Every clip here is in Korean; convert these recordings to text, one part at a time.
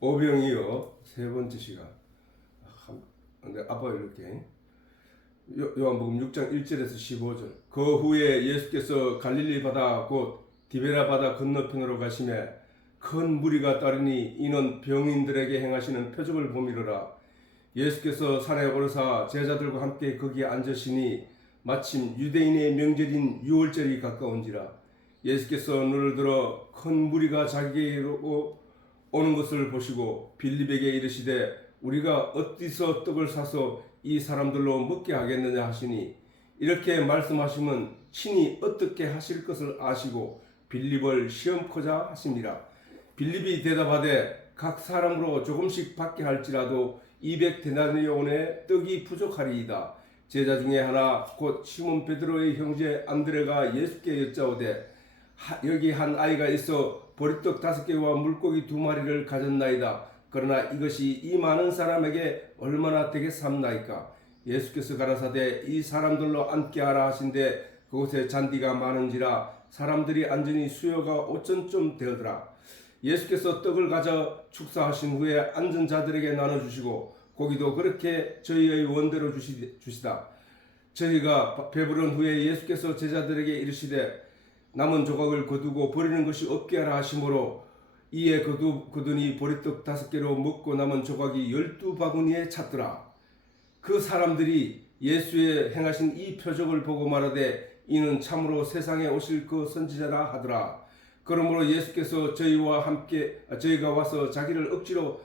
오병이어 세 번째 시간. 근데 아빠 이렇게 요한복음 6장 1절에서 15절. 그 후에 예수께서 갈릴리 바다 곧 디베라 바다 건너편으로 가시매 큰 무리가 따르니 이는 병인들에게 행하시는 표적을 보미러라. 예수께서 산에 오르사 제자들과 함께 거기에 앉으시니 마침 유대인의 명절인 유월절이 가까운지라. 예수께서 눈을 들어 큰 무리가 자기에게로 오는 것을 보시고 빌립에게 이르시되 우리가 어디서 떡을 사서 이 사람들로 먹게 하겠느냐 하시니 이렇게 말씀하시면 친히 어떻게 하실 것을 아시고 빌립을 시험코자 하십니다. 빌립이 대답하되 각 사람으로 조금씩 받게 할지라도 200데나리온의 떡이 부족하리이다. 제자 중에 하나 곧 시몬 베드로의 형제 안드레가 예수께 여짜오되 여기 한 아이가 있어 보리떡 5개와 물고기 2마리를 가졌나이다. 그러나 이것이 이 많은 사람에게 얼마나 되겠삼나이까. 예수께서 가라사대 이 사람들로 앉게 하라 하신데 그곳에 잔디가 많은지라 사람들이 앉으니 수요가 5천쯤 되었더라. 예수께서 떡을 가져 축사하신 후에 앉은 자들에게 나눠주시고 고기도 그렇게 저희의 원대로 주시다. 저희가 배부른 후에 예수께서 제자들에게 이르시되 남은 조각을 거두고 버리는 것이 없게 하라 하시므로 이에 거두니 보리떡 5개로 먹고 남은 조각이 12바구니에 찼더라. 그 사람들이 예수의 행하신 이 표적을 보고 말하되 이는 참으로 세상에 오실 그 선지자라 하더라. 그러므로 예수께서 저희가 와서 자기를 억지로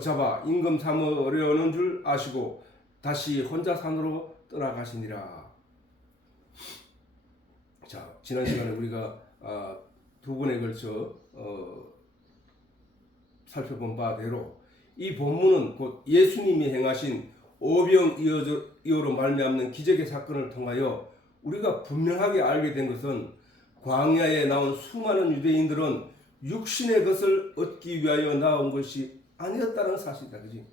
잡아 임금 삼으려는 줄 아시고 다시 혼자 산으로 떠나가시니라. 자, 지난 시간에 우리가 두 번에 걸쳐 살펴본 바대로 이 본문은 곧 예수님이 행하신 오병이어로 말미암는 기적의 사건을 통하여 우리가 분명하게 알게 된 것은 광야에 나온 수많은 유대인들은 육신의 것을 얻기 위하여 나온 것이 아니었다는 사실이다. 그지?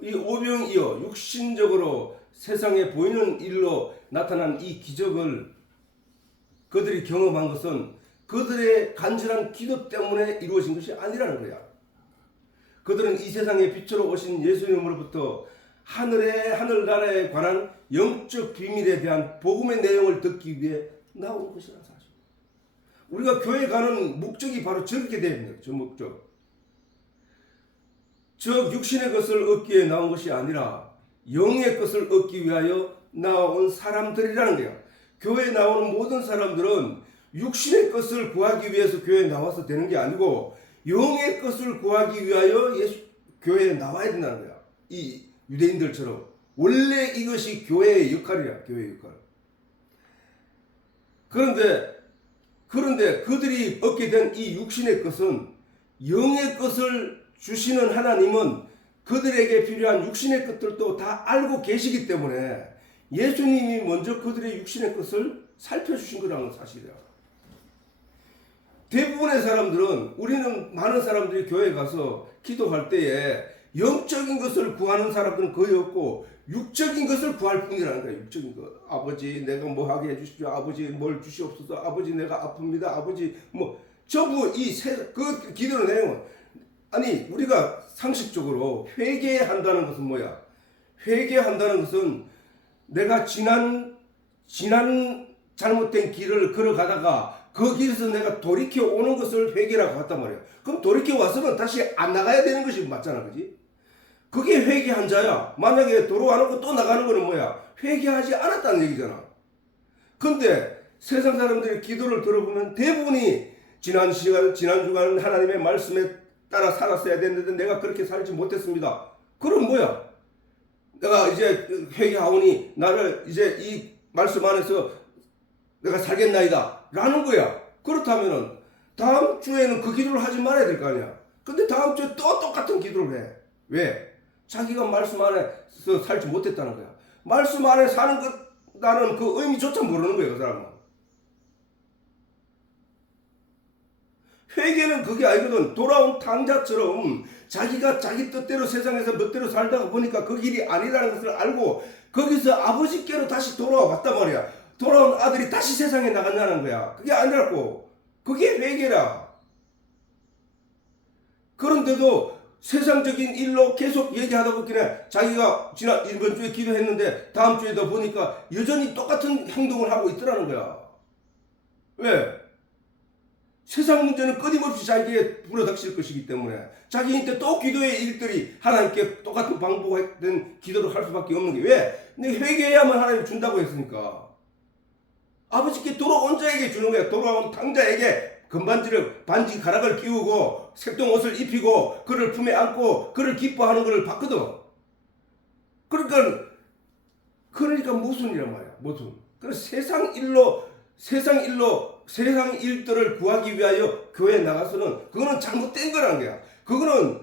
이 오병이어 육신적으로 세상에 보이는 일로 나타난 이 기적을 그들이 경험한 것은 그들의 간절한 기도 때문에 이루어진 것이 아니라는 거야. 그들은 이 세상에 빛으로 오신 예수님으로부터 하늘나라에 관한 영적 비밀에 대한 복음의 내용을 듣기 위해 나온 것이라는 사실. 우리가 교회 가는 목적이 바로 저렇게 됩니다. 저 목적. 저 육신의 것을 얻기 위해 나온 것이 아니라 영의 것을 얻기 위하여 나온 사람들이라는 거야. 교회에 나오는 모든 사람들은 육신의 것을 구하기 위해서 교회에 나와서 되는 게 아니고 영의 것을 구하기 위하여 교회에 나와야 된다는 거야. 이 유대인들처럼. 원래 이것이 교회의 역할이야. 교회의 역할. 그런데 그들이 얻게 된 이 육신의 것은 영의 것을 주시는 하나님은 그들에게 필요한 육신의 것들도 다 알고 계시기 때문에 예수님이 먼저 그들의 육신의 것을 살펴주신 거라는 사실이야. 대부분의 사람들은 우리는 많은 사람들이 교회에 가서 기도할 때에 영적인 것을 구하는 사람들은 거의 없고 육적인 것을 구할 뿐이라는 거야. 육적인 것. 아버지 내가 뭐 하게 해주십시오. 아버지 뭘 주시옵소서. 아버지 내가 아픕니다. 아버지 뭐 전부 그 기도의 내용은 아니 우리가 상식적으로 회개한다는 것은 뭐야? 회개한다는 것은 내가 지난 잘못된 길을 걸어가다가 그 길에서 내가 돌이켜 오는 것을 회개라고 했단 말이야. 그럼 돌이켜 와서는 다시 안 나가야 되는 것이 맞잖아. 그지? 그게 회개한 자야. 만약에 돌아가는 거 또 나가는 거는 뭐야? 회개하지 않았다는 얘기잖아. 근데 세상 사람들의 기도를 들어보면 대부분이 지난 주간 하나님의 말씀에 따라 살았어야 되는데 내가 그렇게 살지 못했습니다. 그럼 뭐야? 내가 이제 회개하오니 나를 이제 이 말씀 안에서 내가 살겠나이다 라는 거야. 그렇다면은 다음 주에는 그 기도를 하지 말아야 될 거 아니야. 근데 다음 주에 또 똑같은 기도를 해. 왜? 자기가 말씀 안에서 살지 못했다는 거야. 말씀 안에 사는 나는 그 의미조차 모르는 거야. 그 사람은. 회개는 그게 아니거든. 돌아온 탕자처럼 자기가 자기 뜻대로 세상에서 멋대로 살다가 보니까 그 길이 아니라는 것을 알고 거기서 아버지께로 다시 돌아왔단 말이야. 돌아온 아들이 다시 세상에 나간다는 거야. 그게 아니라고. 그게 회개라. 그런데도 세상적인 일로 계속 얘기하다 보니까 자기가 이번 주에 기도했는데 다음 주에도 보니까 여전히 똑같은 행동을 하고 있더라는 거야. 왜? 세상 문제는 끊임없이 자기에게 불어닥칠 것이기 때문에 자기한테 또 기도의 일들이 하나님께 똑같은 반복된 기도를 할 수밖에 없는 게 왜? 내가 회개해야만 하나님 준다고 했으니까. 아버지께 돌아온 자에게 주는 거야. 돌아온 탕자에게 반지 가락을 끼우고 색동 옷을 입히고 그를 품에 안고 그를 기뻐하는 것을 봤거든. 그러니까 무슨 이란 말이야. 무슨. 그래서 세상 일들을 구하기 위하여 교회에 나가서는 그거는 잘못된 거란 거야. 그거는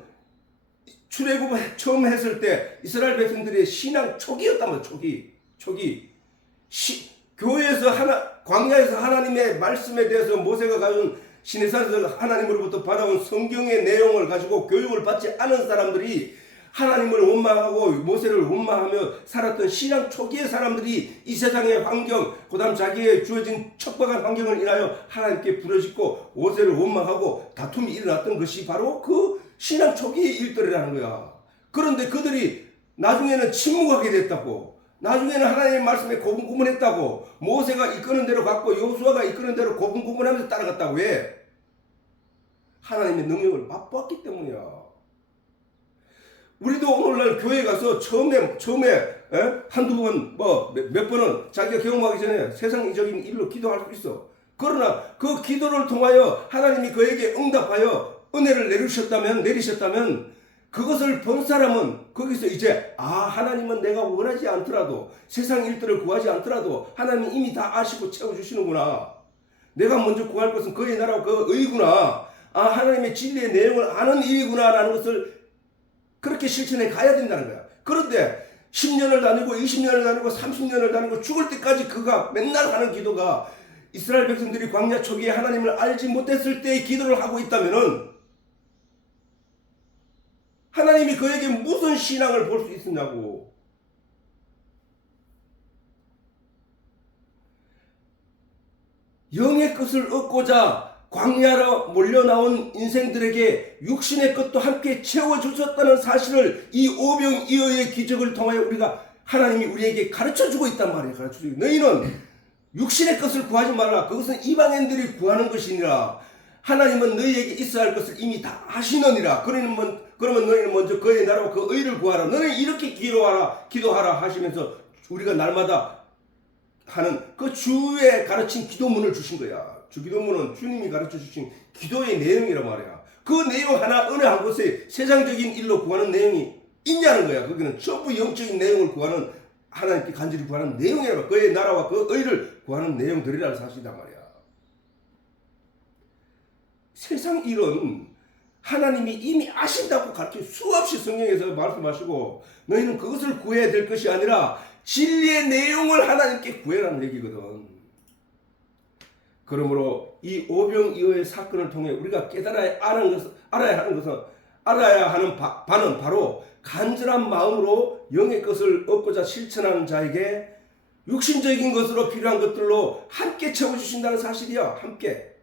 출애굽 처음 했을 때 이스라엘 백성들의 신앙 초기였단 말이야. 초기. 교회에서 광야에서 하나님의 말씀에 대해서 모세가 가진 시내산에서 하나님으로부터 받아온 성경의 내용을 가지고 교육을 받지 않은 사람들이 하나님을 원망하고 모세를 원망하며 살았던 신앙 초기의 사람들이 이 세상의 환경, 그 다음 자기의 주어진 척박한 환경을 인하여 하나님께 부르짖고 모세를 원망하고 다툼이 일어났던 것이 바로 그 신앙 초기의 일들이라는 거야. 그런데 그들이 나중에는 침묵하게 됐다고. 나중에는 하나님의 말씀에 고분고분했다고. 모세가 이끄는 대로 갔고 여호수아가 이끄는 대로 고분고분하면서 따라갔다고. 왜? 하나님의 능력을 맛보았기 때문이야. 우리도 오늘날 교회 가서 처음에 한두 번 몇 번은 자기가 경험하기 전에 세상적인 일로 기도할 수 있어. 그러나 그 기도를 통하여 하나님이 그에게 응답하여 은혜를 내리셨다면 그것을 본 사람은 거기서 이제 하나님은 내가 원하지 않더라도 세상 일들을 구하지 않더라도 하나님이 이미 다 아시고 채워주시는구나. 내가 먼저 구할 것은 그의 나라와 그 의구나. 하나님의 진리의 내용을 아는 일이구나 라는 것을 그렇게 실천해 가야 된다는 거야. 그런데 10년을 다니고 20년을 다니고 30년을 다니고 죽을 때까지 그가 맨날 하는 기도가 이스라엘 백성들이 광야 초기에 하나님을 알지 못했을 때의 기도를 하고 있다면은 하나님이 그에게 무슨 신앙을 볼 수 있었냐고. 영의 것을 얻고자 광야로 몰려나온 인생들에게 육신의 것도 함께 채워주셨다는 사실을 이 오병이어의 기적을 통하여 하나님이 우리에게 가르쳐주고 있단 말이에요. 가르쳐주고. 너희는 육신의 것을 구하지 말라. 그것은 이방인들이 구하는 것이니라. 하나님은 너희에게 있어야 할 것을 이미 다 아시느니라. 그러면 너희는 먼저 그의 나라와 그 의를 구하라. 너희는 이렇게 기도하라 하시면서 우리가 날마다 하는 그 주의 가르친 기도문을 주신 거야. 주기도문은 주님이 가르쳐 주신 기도의 내용이란 말이야. 그 내용 하나 어느 한 곳에 세상적인 일로 구하는 내용이 있냐는 거야. 거기는 전부 영적인 내용을 구하는 하나님께 간절히 구하는 내용이란 말이야. 그의 나라와 그 의를 구하는 내용들이라는 사실이란 말이야. 세상 일은 하나님이 이미 아신다고 가르쳐 수없이 성경에서 말씀하시고 너희는 그것을 구해야 될 것이 아니라 진리의 내용을 하나님께 구해라는 얘기거든. 그러므로 이 오병이어의 사건을 통해 우리가 알아야 하는 바는 바로 간절한 마음으로 영의 것을 얻고자 실천하는 자에게 육신적인 것으로 필요한 것들로 함께 채워주신다는 사실이야. 함께.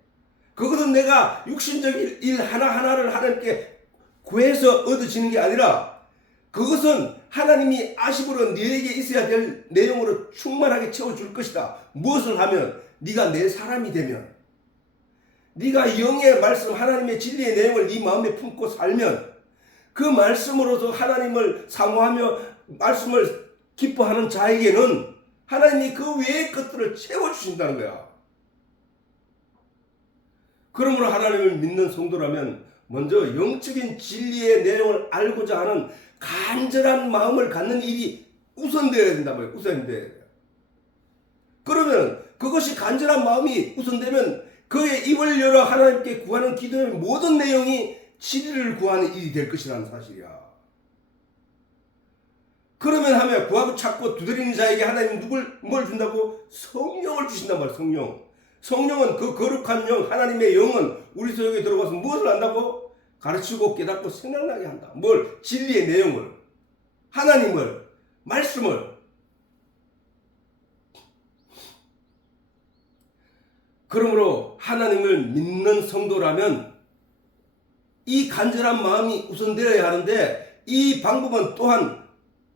그것은 내가 육신적인 일 하나하나를 하나님께 구해서 얻어지는 게 아니라 그것은 하나님이 아심으로 너에게 있어야 될 내용으로 충만하게 채워줄 것이다. 무엇을 하면? 네가 내 사람이 되면, 네가 영의 말씀 하나님의 진리의 내용을 네 마음에 품고 살면 그 말씀으로서 하나님을 사모하며 말씀을 기뻐하는 자에게는 하나님이 그 외의 것들을 채워주신다는 거야. 그러므로 하나님을 믿는 성도라면 먼저 영적인 진리의 내용을 알고자 하는 간절한 마음을 갖는 일이 우선되어야 된단 말이에요. 우선되어야 돼요. 그러면 그것이 간절한 마음이 우선되면 그의 입을 열어 하나님께 구하는 기도의 모든 내용이 진리를 구하는 일이 될 것이라는 사실이야. 그러면 하면 구하고 찾고 두드리는 자에게 하나님은 뭘 준다고? 성령을 주신단 말이야. 성령은 그 거룩한 영, 하나님의 영은 우리 속에 들어가서 무엇을 한다고? 가르치고 깨닫고 생각나게 한다. 뭘? 진리의 내용을, 하나님을, 말씀을. 그러므로 하나님을 믿는 성도라면 이 간절한 마음이 우선되어야 하는데 이 방법은 또한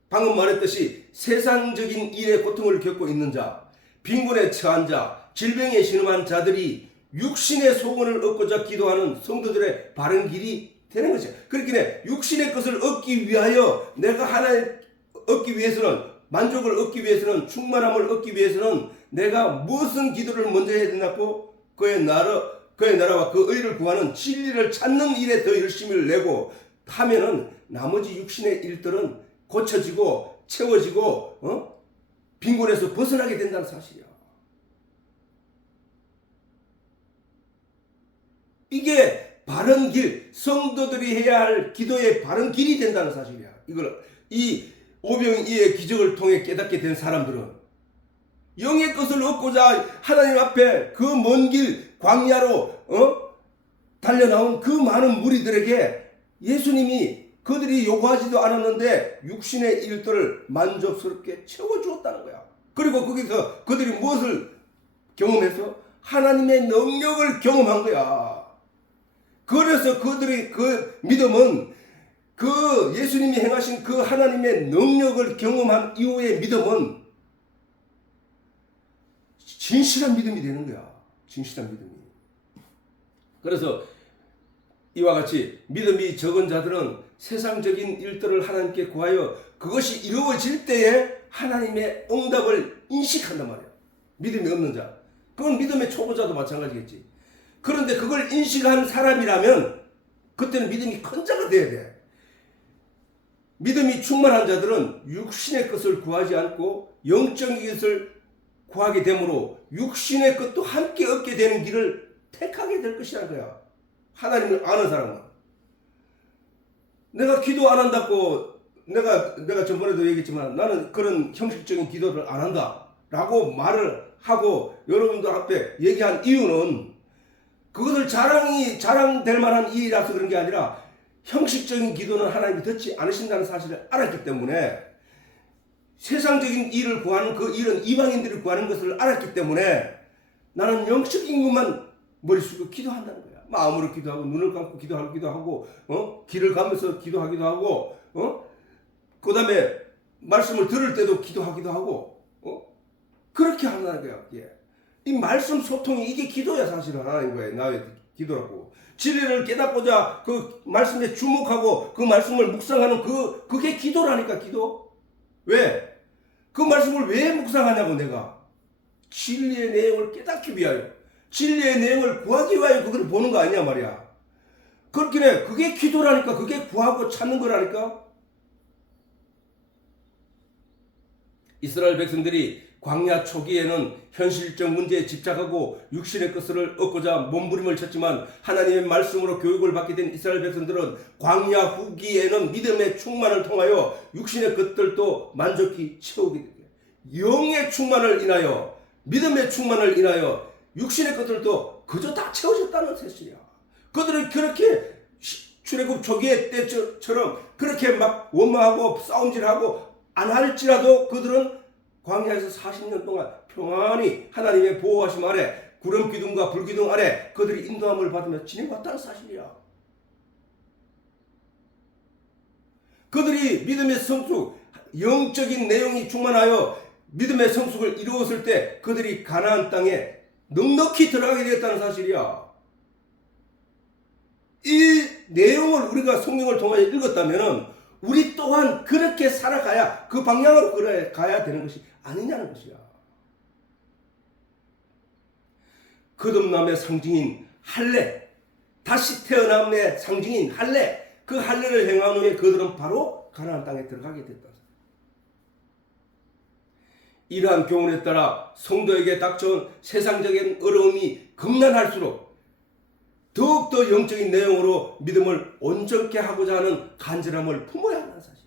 방금 말했듯이 세상적인 일의 고통을 겪고 있는 자, 빈곤에 처한 자, 질병에 신음한 자들이 육신의 소원을 얻고자 기도하는 성도들의 바른 길이 되는 것이야. 그렇기에 육신의 것을 얻기 위하여 내가 하나님 얻기 위해서는 만족을 얻기 위해서는 충만함을 얻기 위해서는 내가 무슨 기도를 먼저 해야 된다고 그의 나라와 그 의를 구하는 진리를 찾는 일에 더 열심을 내고 하면은 나머지 육신의 일들은 고쳐지고 채워지고 빈곤에서 벗어나게 된다는 사실이야. 이게 바른 길, 성도들이 해야 할 기도의 바른 길이 된다는 사실이야. 이걸 이 오병이의 기적을 통해 깨닫게 된 사람들은 영의 것을 얻고자 하나님 앞에 그 먼 길 광야로 달려나온 그 많은 무리들에게 예수님이 그들이 요구하지도 않았는데 육신의 일들을 만족스럽게 채워주었다는 거야. 그리고 거기서 그들이 무엇을 경험해서 하나님의 능력을 경험한 거야. 그래서 그들의 그 믿음은 그 예수님이 행하신 그 하나님의 능력을 경험한 이후의 믿음은 진실한 믿음이 되는 거야. 진실한 믿음이. 그래서 이와 같이 믿음이 적은 자들은 세상적인 일들을 하나님께 구하여 그것이 이루어질 때에 하나님의 응답을 인식한단 말이야. 믿음이 없는 자. 그건 믿음의 초보자도 마찬가지겠지. 그런데 그걸 인식한 사람이라면 그때는 믿음이 큰 자가 돼야 돼. 믿음이 충만한 자들은 육신의 것을 구하지 않고 영적인 것을 구하게 되므로 육신의 것도 함께 얻게 되는 길을 택하게 될 것이라는 거야. 하나님을 아는 사람은. 내가 기도 안 한다고 내가 전번에도 얘기했지만 나는 그런 형식적인 기도를 안 한다 라고 말을 하고 여러분들 앞에 얘기한 이유는 그것을 자랑될 만한 일이라서 그런 게 아니라 형식적인 기도는 하나님이 듣지 않으신다는 사실을 알았기 때문에 세상적인 일을 구하는 그 일은 이방인들이 구하는 것을 알았기 때문에 나는 영적인 것만 머릿속에 기도한다는 거야. 마음으로 기도하고 눈을 감고 기도하기도 하고 귀를 감으면서 기도하기도 하고 그 다음에 말씀을 들을 때도 기도하기도 하고 그렇게 한다는 거야. 예. 이 말씀 소통이 이게 기도야. 사실은 하나님 거예요. 나의 기도라고. 진리를 깨닫고자 그 말씀에 주목하고 그 말씀을 묵상하는 그게 기도라니까. 기도. 왜? 그 말씀을 왜 묵상하냐고. 내가 진리의 내용을 깨닫기 위하여, 진리의 내용을 구하기 위하여 그걸 보는 거 아니냐 말이야. 그렇긴 해. 그게 기도라니까. 그게 구하고 찾는 거라니까. 이스라엘 백성들이 광야 초기에는 현실적 문제에 집착하고 육신의 것을 얻고자 몸부림을 쳤지만 하나님의 말씀으로 교육을 받게 된 이스라엘 백성들은 광야 후기에는 믿음의 충만을 통하여 육신의 것들도 만족히 채우게 됩니다. 영의 충만을 인하여, 믿음의 충만을 인하여 육신의 것들도 그저 다 채워졌다는 사실이야. 그들은 그렇게 출애굽 초기의 때처럼 그렇게 막 원망하고 싸움질하고 안 할지라도 그들은 광야에서 40년 동안 평안히 하나님의 보호하심 아래 구름 기둥과 불 기둥 아래 그들이 인도함을 받으며 지내왔다는 사실이야. 그들이 믿음의 성숙, 영적인 내용이 충만하여 믿음의 성숙을 이루었을 때 그들이 가나안 땅에 넉넉히 들어가게 되었다는 사실이야. 이 내용을 우리가 성경을 통해 읽었다면 우리 또한 그렇게 살아가야 그 방향으로 가야 되는 것이 아니냐는 것이야. 거듭남의 상징인 할례, 다시 태어남의 상징인 할례, 그 할례를 행한 후에 그들은 바로 가나안 땅에 들어가게 됐다. 이러한 교훈에 따라 성도에게 닥쳐온 세상적인 어려움이 극난할수록 더욱더 영적인 내용으로 믿음을 온전케 하고자 하는 간절함을 품어야 한다는 사실.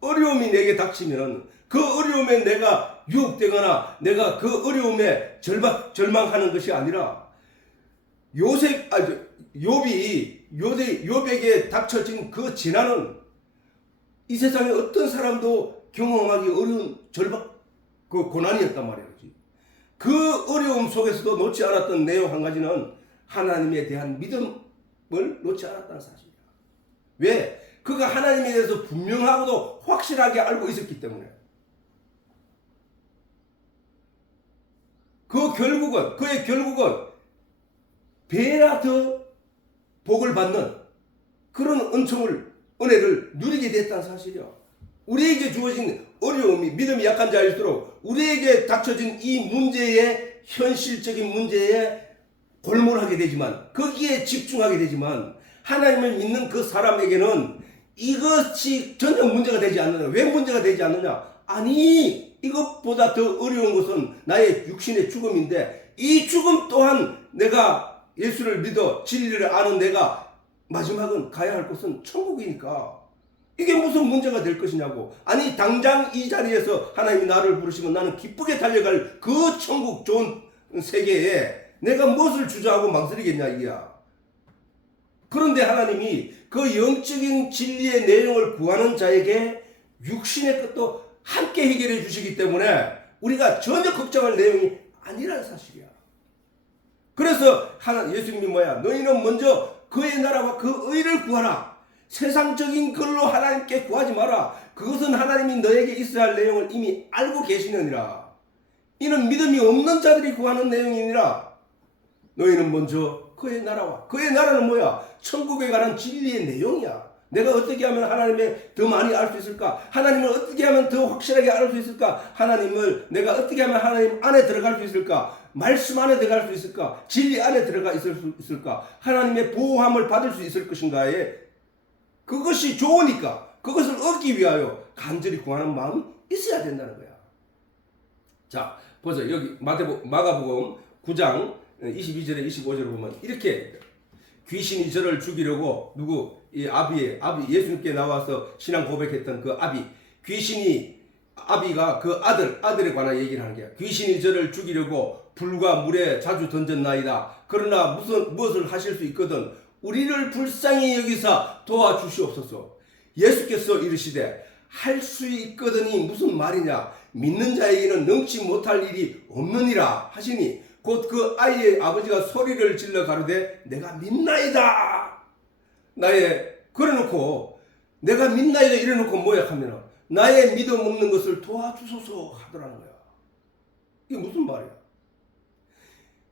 어려움이 내게 닥치면 그 어려움에 내가 유혹되거나 내가 그 어려움에 절망하는 것이 아니라 욥에게 닥쳐진 그 재난은 이 세상에 어떤 사람도 경험하기 어려운 그 고난이었단 말이지. 그 어려움 속에서도 놓지 않았던 내용 한 가지는 하나님에 대한 믿음, 놓지 않았다는 사실이야. 왜? 그가 하나님에 대해서 분명하고도 확실하게 알고 있었기 때문에. 그의 결국은 배나 더 복을 받는 그런 은혜를 누리게 됐다는 사실이야. 우리에게 주어진 어려움이, 믿음이 약한 자일수록 우리에게 닥쳐진 이 문제의 현실적인 문제에 골몰하게 되지만, 거기에 집중하게 되지만, 하나님을 믿는 그 사람에게는 이것이 전혀 문제가 되지 않느냐. 왜 문제가 되지 않느냐? 아니, 이것보다 더 어려운 것은 나의 육신의 죽음인데, 이 죽음 또한 내가 예수를 믿어 진리를 아는 내가 마지막은 가야 할 곳은 천국이니까 이게 무슨 문제가 될 것이냐고. 아니, 당장 이 자리에서 하나님이 나를 부르시면 나는 기쁘게 달려갈 그 천국 좋은 세계에 내가 무엇을 주저하고 망설이겠냐 이게야. 그런데 하나님이 그 영적인 진리의 내용을 구하는 자에게 육신의 것도 함께 해결해 주시기 때문에 우리가 전혀 걱정할 내용이 아니라는 사실이야. 그래서 예수님이 뭐야? 너희는 먼저 그의 나라와 그 의를 구하라. 세상적인 걸로 하나님께 구하지 마라. 그것은 하나님이 너에게 있어야 할 내용을 이미 알고 계시느니라. 이는 믿음이 없는 자들이 구하는 내용이니라. 너희는 먼저 그의 나라와, 그의 나라는 뭐야? 천국에 관한 진리의 내용이야. 내가 어떻게 하면 하나님을 더 많이 알 수 있을까? 하나님을 어떻게 하면 더 확실하게 알 수 있을까? 하나님을 내가 어떻게 하면 하나님 안에 들어갈 수 있을까? 말씀 안에 들어갈 수 있을까? 진리 안에 들어가 있을 수 있을까? 하나님의 보호함을 받을 수 있을 것인가에, 그것이 좋으니까 그것을 얻기 위하여 간절히 구하는 마음이 있어야 된다는 거야. 자, 보세요. 여기 마가복음 9장 22절에 25절을 보면 이렇게, 귀신이 저를 죽이려고 이 아비 예수님께 나와서 신앙 고백했던 그 아비가 그 아들에 관한 얘기를 하는 거야. 귀신이 저를 죽이려고 불과 물에 자주 던졌나이다. 그러나 무엇을 하실 수 있거든 우리를 불쌍히 여기사 도와주시옵소서. 예수께서 이르시되 할 수 있거든이 무슨 말이냐? 믿는 자에게는 능치 못할 일이 없느니라 하시니, 곧 그 아이의 아버지가 소리를 질러 가로되 내가 믿나이다. 그래놓고 내가 믿나이다 이래놓고 뭐야 하면 나의 믿음 없는 것을 도와주소서 하더라는 거야. 이게 무슨 말이야?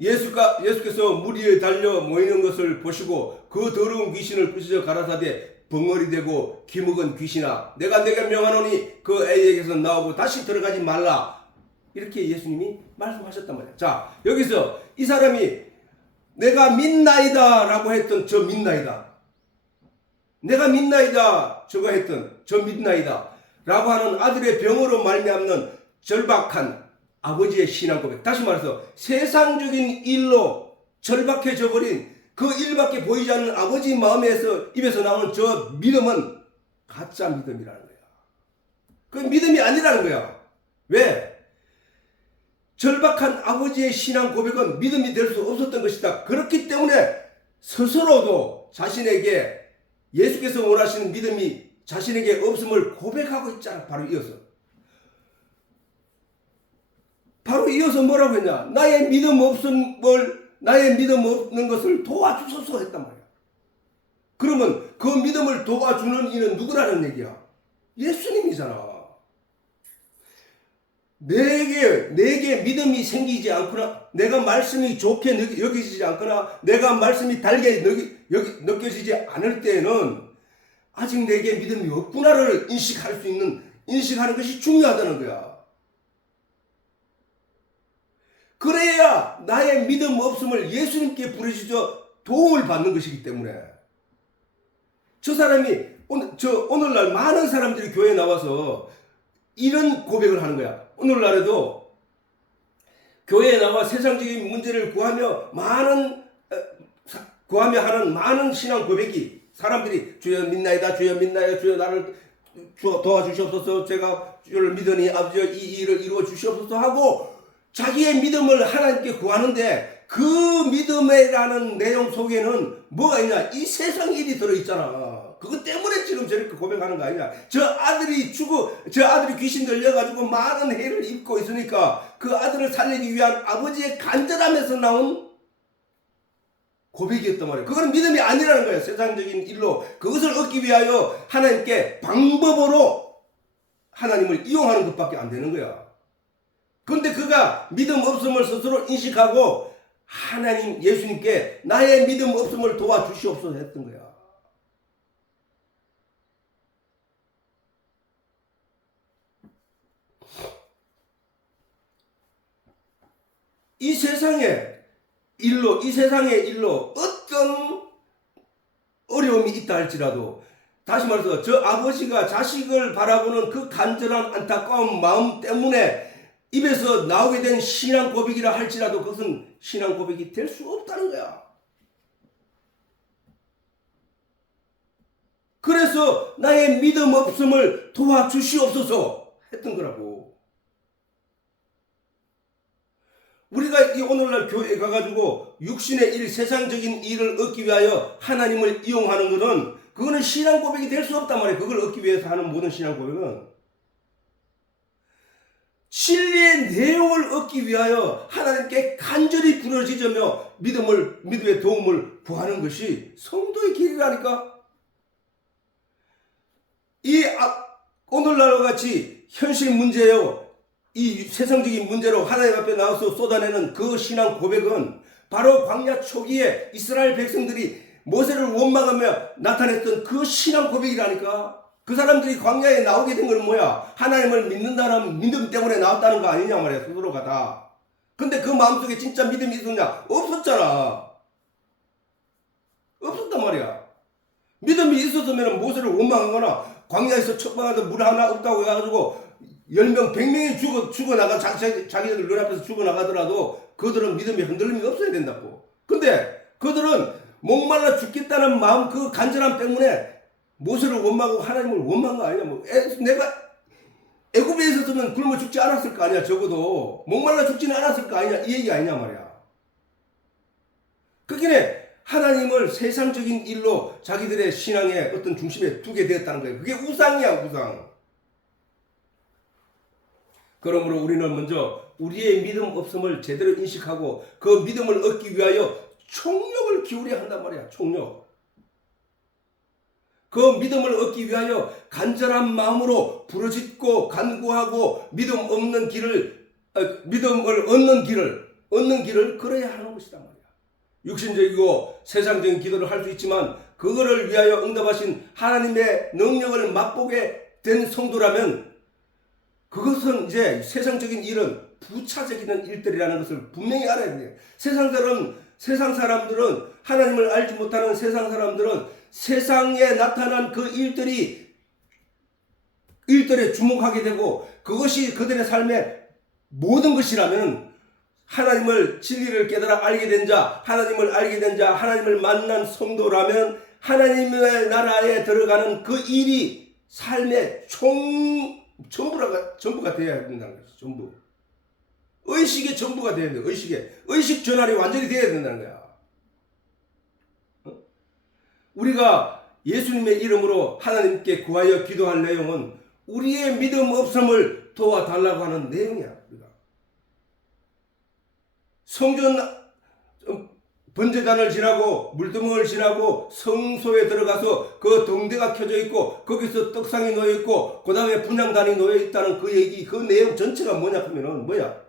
예수께서 물 위에 달려 모이는 것을 보시고 그 더러운 귀신을 부시져 가라사대 벙어리 되고 기먹은 귀신아, 내가 명하노니 그 애에게서 나오고 다시 들어가지 말라. 이렇게 예수님이 말씀하셨단 말이야. 자, 여기서 이 사람이 내가 믿나이다 라고 했던 저 믿나이다, 내가 믿나이다 저거 했던 저 믿나이다 라고 하는 아들의 병으로 말미암는 절박한 아버지의 신앙 고백, 다시 말해서 세상적인 일로 절박해져 버린 그 일밖에 보이지 않는 아버지 입에서 나오는 저 믿음은 가짜 믿음이라는 거야. 그 믿음이 아니라는 거야. 왜? 절박한 아버지의 신앙 고백은 믿음이 될 수 없었던 것이다. 그렇기 때문에 스스로도 자신에게 예수께서 원하시는 믿음이 자신에게 없음을 고백하고 있잖아. 바로 이어서 뭐라고 했냐? 나의 믿음 없는 것을 도와주소서 했단 말이야. 그러면 그 믿음을 도와주는 이는 누구라는 얘기야? 예수님이잖아. 내게 믿음이 생기지 않거나, 내가 말씀이 좋게 여겨지지 않거나, 내가 말씀이 달게 느껴지지 않을 때에는 아직 내게 믿음이 없구나를 인식하는 것이 중요하다는 거야. 그래야 나의 믿음 없음을 예수님께 부르시죠 도움을 받는 것이기 때문에. 저 사람이 오늘날 많은 사람들이 교회에 나와서 이런 고백을 하는 거야. 오늘날에도 교회에 나와 세상적인 문제를 구하며 하는 많은 신앙 고백이, 사람들이 주여 믿나이다, 주여 믿나이다, 주여 나를 도와주시옵소서, 제가 주를 믿으니 아버지여 이 일을 이루어 주시옵소서 하고 자기의 믿음을 하나님께 구하는데, 그 믿음이라는 내용 속에는 뭐가 있냐? 이 세상 일이 들어있잖아. 그것 때문에 지금 저렇게 고백하는 거 아니냐? 저 아들이 귀신 들려가지고 많은 해를 입고 있으니까 그 아들을 살리기 위한 아버지의 간절함에서 나온 고백이었단 말이에요. 그거는 믿음이 아니라는 거예요. 세상적인 일로 그것을 얻기 위하여 하나님께 방법으로 하나님을 이용하는 것밖에 안 되는 거야. 그런데 그가 믿음 없음을 스스로 인식하고 하나님 예수님께 나의 믿음 없음을 도와주시옵소서 했던 거야. 이 세상의 일로 어떤 어려움이 있다 할지라도, 다시 말해서 저 아버지가 자식을 바라보는 그 간절한 안타까운 마음 때문에 입에서 나오게 된 신앙 고백이라 할지라도 그것은 신앙 고백이 될 수 없다는 거야. 그래서 나의 믿음 없음을 도와주시옵소서 했던 거라고. 우리가 이 오늘날 교회에 가가지고 육신의 일, 세상적인 일을 얻기 위하여 하나님을 이용하는 것은 그거는 신앙 고백이 될 수 없단 말이에요. 그걸 얻기 위해서 하는 모든 신앙 고백은 진리의 내용을 얻기 위하여 하나님께 간절히 부르짖으며 믿음의 도움을 구하는 것이 성도의 길이라니까. 오늘날과 같이 현실 문제요, 이 세상적인 문제로 하나님 앞에 나와서 쏟아내는 그 신앙 고백은 바로 광야 초기에 이스라엘 백성들이 모세를 원망하며 나타냈던 그 신앙 고백이라니까. 그 사람들이 광야에 나오게 된 건 뭐야? 하나님을 믿는다는 믿음 때문에 나왔다는 거 아니냐 말이야, 스스로가 다. 근데 그 마음속에 진짜 믿음이 있었냐? 없었잖아. 없었단 말이야. 믿음이 있었으면 모세를 원망하거나 광야에서 척방에서 물 하나 없다고 해가지고 10명, 100명이 죽어나가 자기들 눈앞에서 죽어나가더라도 그들은 믿음이 흔들림이 없어야 된다고. 근데 그들은 목말라 죽겠다는 마음, 그 간절함 때문에 모세를 원망하고 하나님을 원망한 거 아니냐. 내가 애굽에 있었으면 굶어 죽지 않았을 거 아니야. 적어도 목말라 죽지는 않았을 거 아니냐, 이 얘기 아니냐 말이야. 그게 하나님을 세상적인 일로 자기들의 신앙의 어떤 중심에 두게 되었다는 거예요. 그게 우상이야, 우상. 그러므로 우리는 먼저 우리의 믿음 없음을 제대로 인식하고 그 믿음을 얻기 위하여 총력을 기울여야 한단 말이야. 총력. 그 믿음을 얻기 위하여 간절한 마음으로 부르짖고 간구하고 믿음을 얻는 길을 걸어야 하는 것이단 말이야. 육신적이고 세상적인 기도를 할 수 있지만 그거를 위하여 응답하신 하나님의 능력을 맛보게 된 성도라면 그것은 이제 세상적인 일은 부차적인 일들이라는 것을 분명히 알아야 돼요. 세상 사람들은 하나님을 알지 못하는 세상 사람들은 세상에 나타난 그 일들에 주목하게 되고 그것이 그들의 삶의 모든 것이라면 하나님을 진리를 깨달아 알게 된 자, 하나님을 알게 된 자, 하나님을 만난 성도라면 하나님의 나라에 들어가는 그 일이 삶의 전부가 되어야 된다는 거죠. 전부. 의식의 전부가 되어야 돼요. 의식 전환이 완전히 되어야 된다는 거야. 우리가 예수님의 이름으로 하나님께 구하여 기도할 내용은 우리의 믿음 없음을 도와달라고 하는 내용이야. 우리가. 성전 번제단을 지나고 물두멍을 지나고 성소에 들어가서 그 등대가 켜져 있고 거기서 떡상이 놓여 있고 그 다음에 분향단이 놓여 있다는 그 얘기, 그 내용 전체가 뭐냐 하면은 뭐야?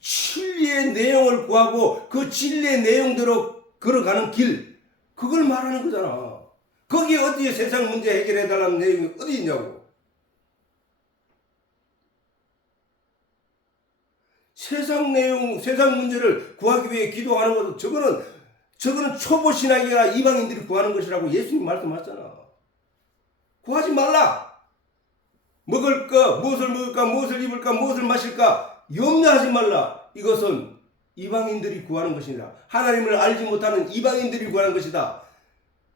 진리의 내용을 구하고 그 진리의 내용대로 걸어가는 길, 그걸 말하는 거잖아. 거기에 어디에 세상 문제 해결해달라는 내용이 어디 있냐고. 세상 문제를 구하기 위해 기도하는 것도 저거는 초보 신앙이나 이방인들이 구하는 것이라고 예수님 말씀하셨잖아. 구하지 말라. 먹을 거, 무엇을 먹을까, 무엇을 입을까, 무엇을 마실까 염려하지 말라. 이것은 이방인들이 구하는 것이다. 하나님을 알지 못하는 이방인들이 구하는 것이다.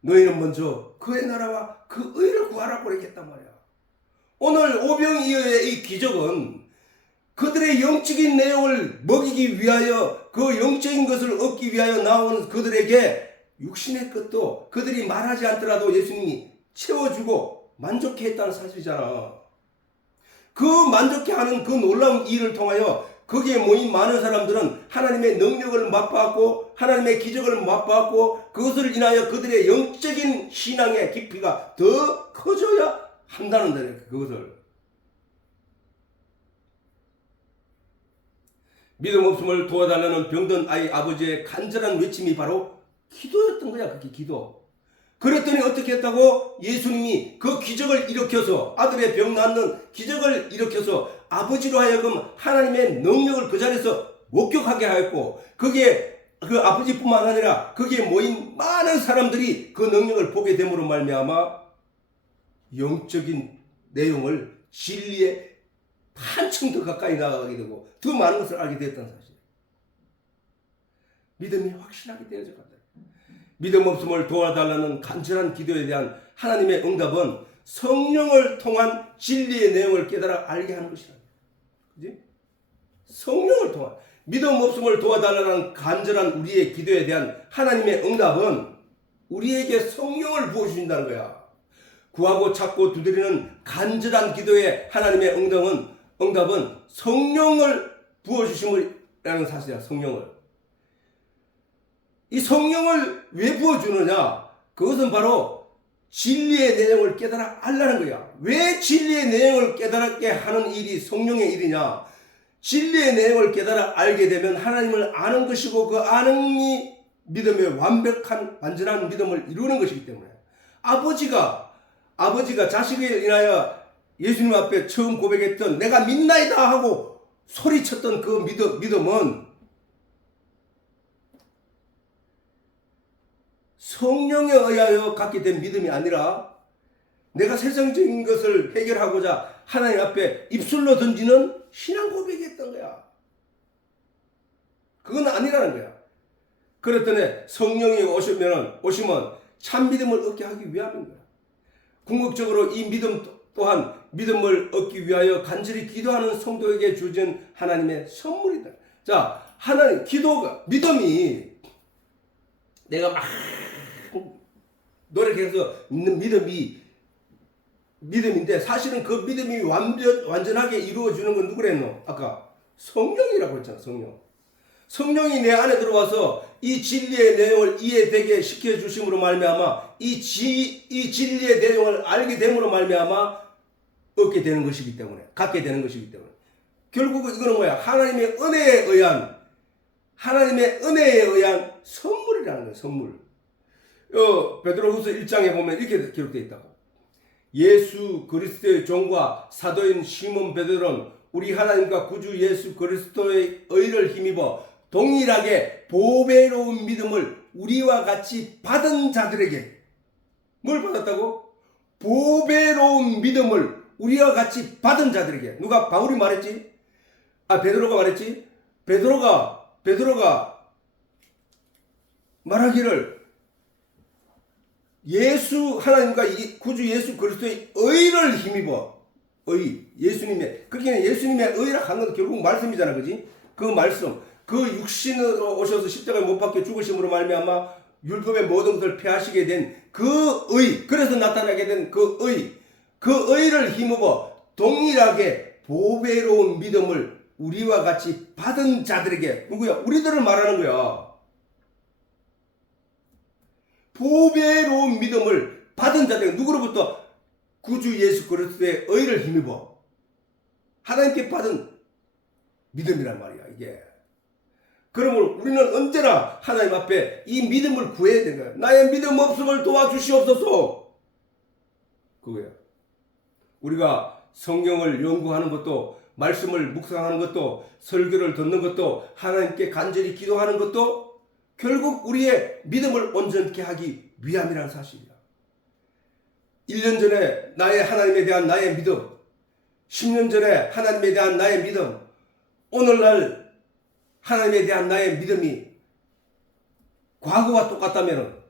너희는 먼저 그의 나라와 그 의를 구하라고 얘기했단 말이야. 오늘 오병이어의 이 기적은 그들의 영적인 내용을 먹이기 위하여, 그 영적인 것을 얻기 위하여 나오는 그들에게 육신의 것도 그들이 말하지 않더라도 예수님이 채워주고 만족해 했다는 사실이잖아. 그 만족해 하는 그 놀라운 일을 통하여 거기에 모인 많은 사람들은 하나님의 능력을 맛보았고 하나님의 기적을 맛보았고 그것을 인하여 그들의 영적인 신앙의 깊이가 더 커져야 한다는 거예요. 그것을. 믿음 없음을 도와달라는 병든 아이 아버지의 간절한 외침이 바로 기도였던 거야. 그게 기도. 그랬더니 어떻게 했다고? 예수님이 그 기적을 일으켜서 아들의 병 낫는 기적을 일으켜서 아버지로 하여금 하나님의 능력을 그 자리에서 목격하게 하였고 거기에 그 아버지뿐만 아니라 거기에 모인 많은 사람들이 그 능력을 보게 됨으로 말미암아 영적인 내용을 진리에 한층 더 가까이 나아가게 되고 더 많은 것을 알게 되었다는 사실. 믿음이 확실하게 되어져 간다. 믿음 없음을 도와달라는 간절한 기도에 대한 하나님의 응답은 성령을 통한 진리의 내용을 깨달아 알게 하는 것이다. 그지? 성령을 통한 믿음 없음을 도와달라는 간절한 우리의 기도에 대한 하나님의 응답은 우리에게 성령을 부어주신다는 거야. 구하고 찾고 두드리는 간절한 기도에 하나님의 응답은 성령을 부어주심이라는 사실이야. 성령을. 이 성령을 왜 부어주느냐? 그것은 바로 진리의 내용을 깨달아 알라는 거야. 왜 진리의 내용을 깨달게 하는 일이 성령의 일이냐? 진리의 내용을 깨달아 알게 되면 하나님을 아는 것이고 그 아는이 믿음의 완전한 믿음을 이루는 것이기 때문에 아버지가 자식을 인하여 예수님 앞에 처음 고백했던 내가 믿나이다 하고 소리쳤던 그 믿음은 성령에 의하여 갖게 된 믿음이 아니라 내가 세상적인 것을 해결하고자 하나님 앞에 입술로 던지는 신앙 고백이었던 거야. 그건 아니라는 거야. 그랬더니 성령이 오시면 참 믿음을 얻게 하기 위함인 거야. 궁극적으로 이 믿음 또한 믿음을 얻기 위하여 간절히 기도하는 성도에게 주어진 하나님의 선물이다. 자, 기도가, 믿음이 내가 막 노력해서 있는 믿음인데 사실은 그 믿음이 완전하게 이루어지는 건 누구랬노? 아까 성령이라고 했잖아. 성령이 내 안에 들어와서 이 진리의 내용을 이해되게 시켜주심으로 말미암아 이 진리의 내용을 알게 됨으로 말미암아 얻게 되는 것이기 때문에 갖게 되는 것이기 때문에 결국은 이거는 뭐야? 하나님의 은혜에 의한 선물이라는 거야. 선물. 베드로후서 1장에 보면 이렇게 기록되어 있다고. 예수 그리스도의 종과 사도인 시몬 베드로는 우리 하나님과 구주 예수 그리스도의 의를 힘입어 동일하게 보배로운 믿음을 우리와 같이 받은 자들에게 뭘 받았다고? 보배로운 믿음을 우리와 같이 받은 자들에게. 누가? 바울이 말했지? 베드로가 말했지? 베드로가 말하기를 하나님과 구주 예수 그리스도의 의를 힘입어. 예수님의 의라 하는 것도 결국 말씀이잖아. 그지? 그 말씀, 그 육신으로 오셔서 십자가에 못 박혀 죽으심으로 말미암아 율법의 모든 것을 폐하시게 된 그 의, 그래서 나타나게 된 그 의를 힘입어 동일하게 보배로운 믿음을 우리와 같이 받은 자들에게, 누구야? 우리들을 말하는 거야. 보배로운 믿음을 받은 자들, 누구로부터? 구주 예수 그리스도의 의를 힘입어 하나님께 받은 믿음이란 말이야. 이게 그러므로 우리는 언제나 하나님 앞에 이 믿음을 구해야 되는 거야. 나의 믿음 없음을 도와주시옵소서. 그거야. 우리가 성경을 연구하는 것도, 말씀을 묵상하는 것도, 설교를 듣는 것도, 하나님께 간절히 기도하는 것도 결국 우리의 믿음을 온전케 하기 위함이라는 사실이야. 1년 전에 하나님에 대한 나의 믿음, 10년 전에 하나님에 대한 나의 믿음, 오늘날 하나님에 대한 나의 믿음이 과거와 똑같다면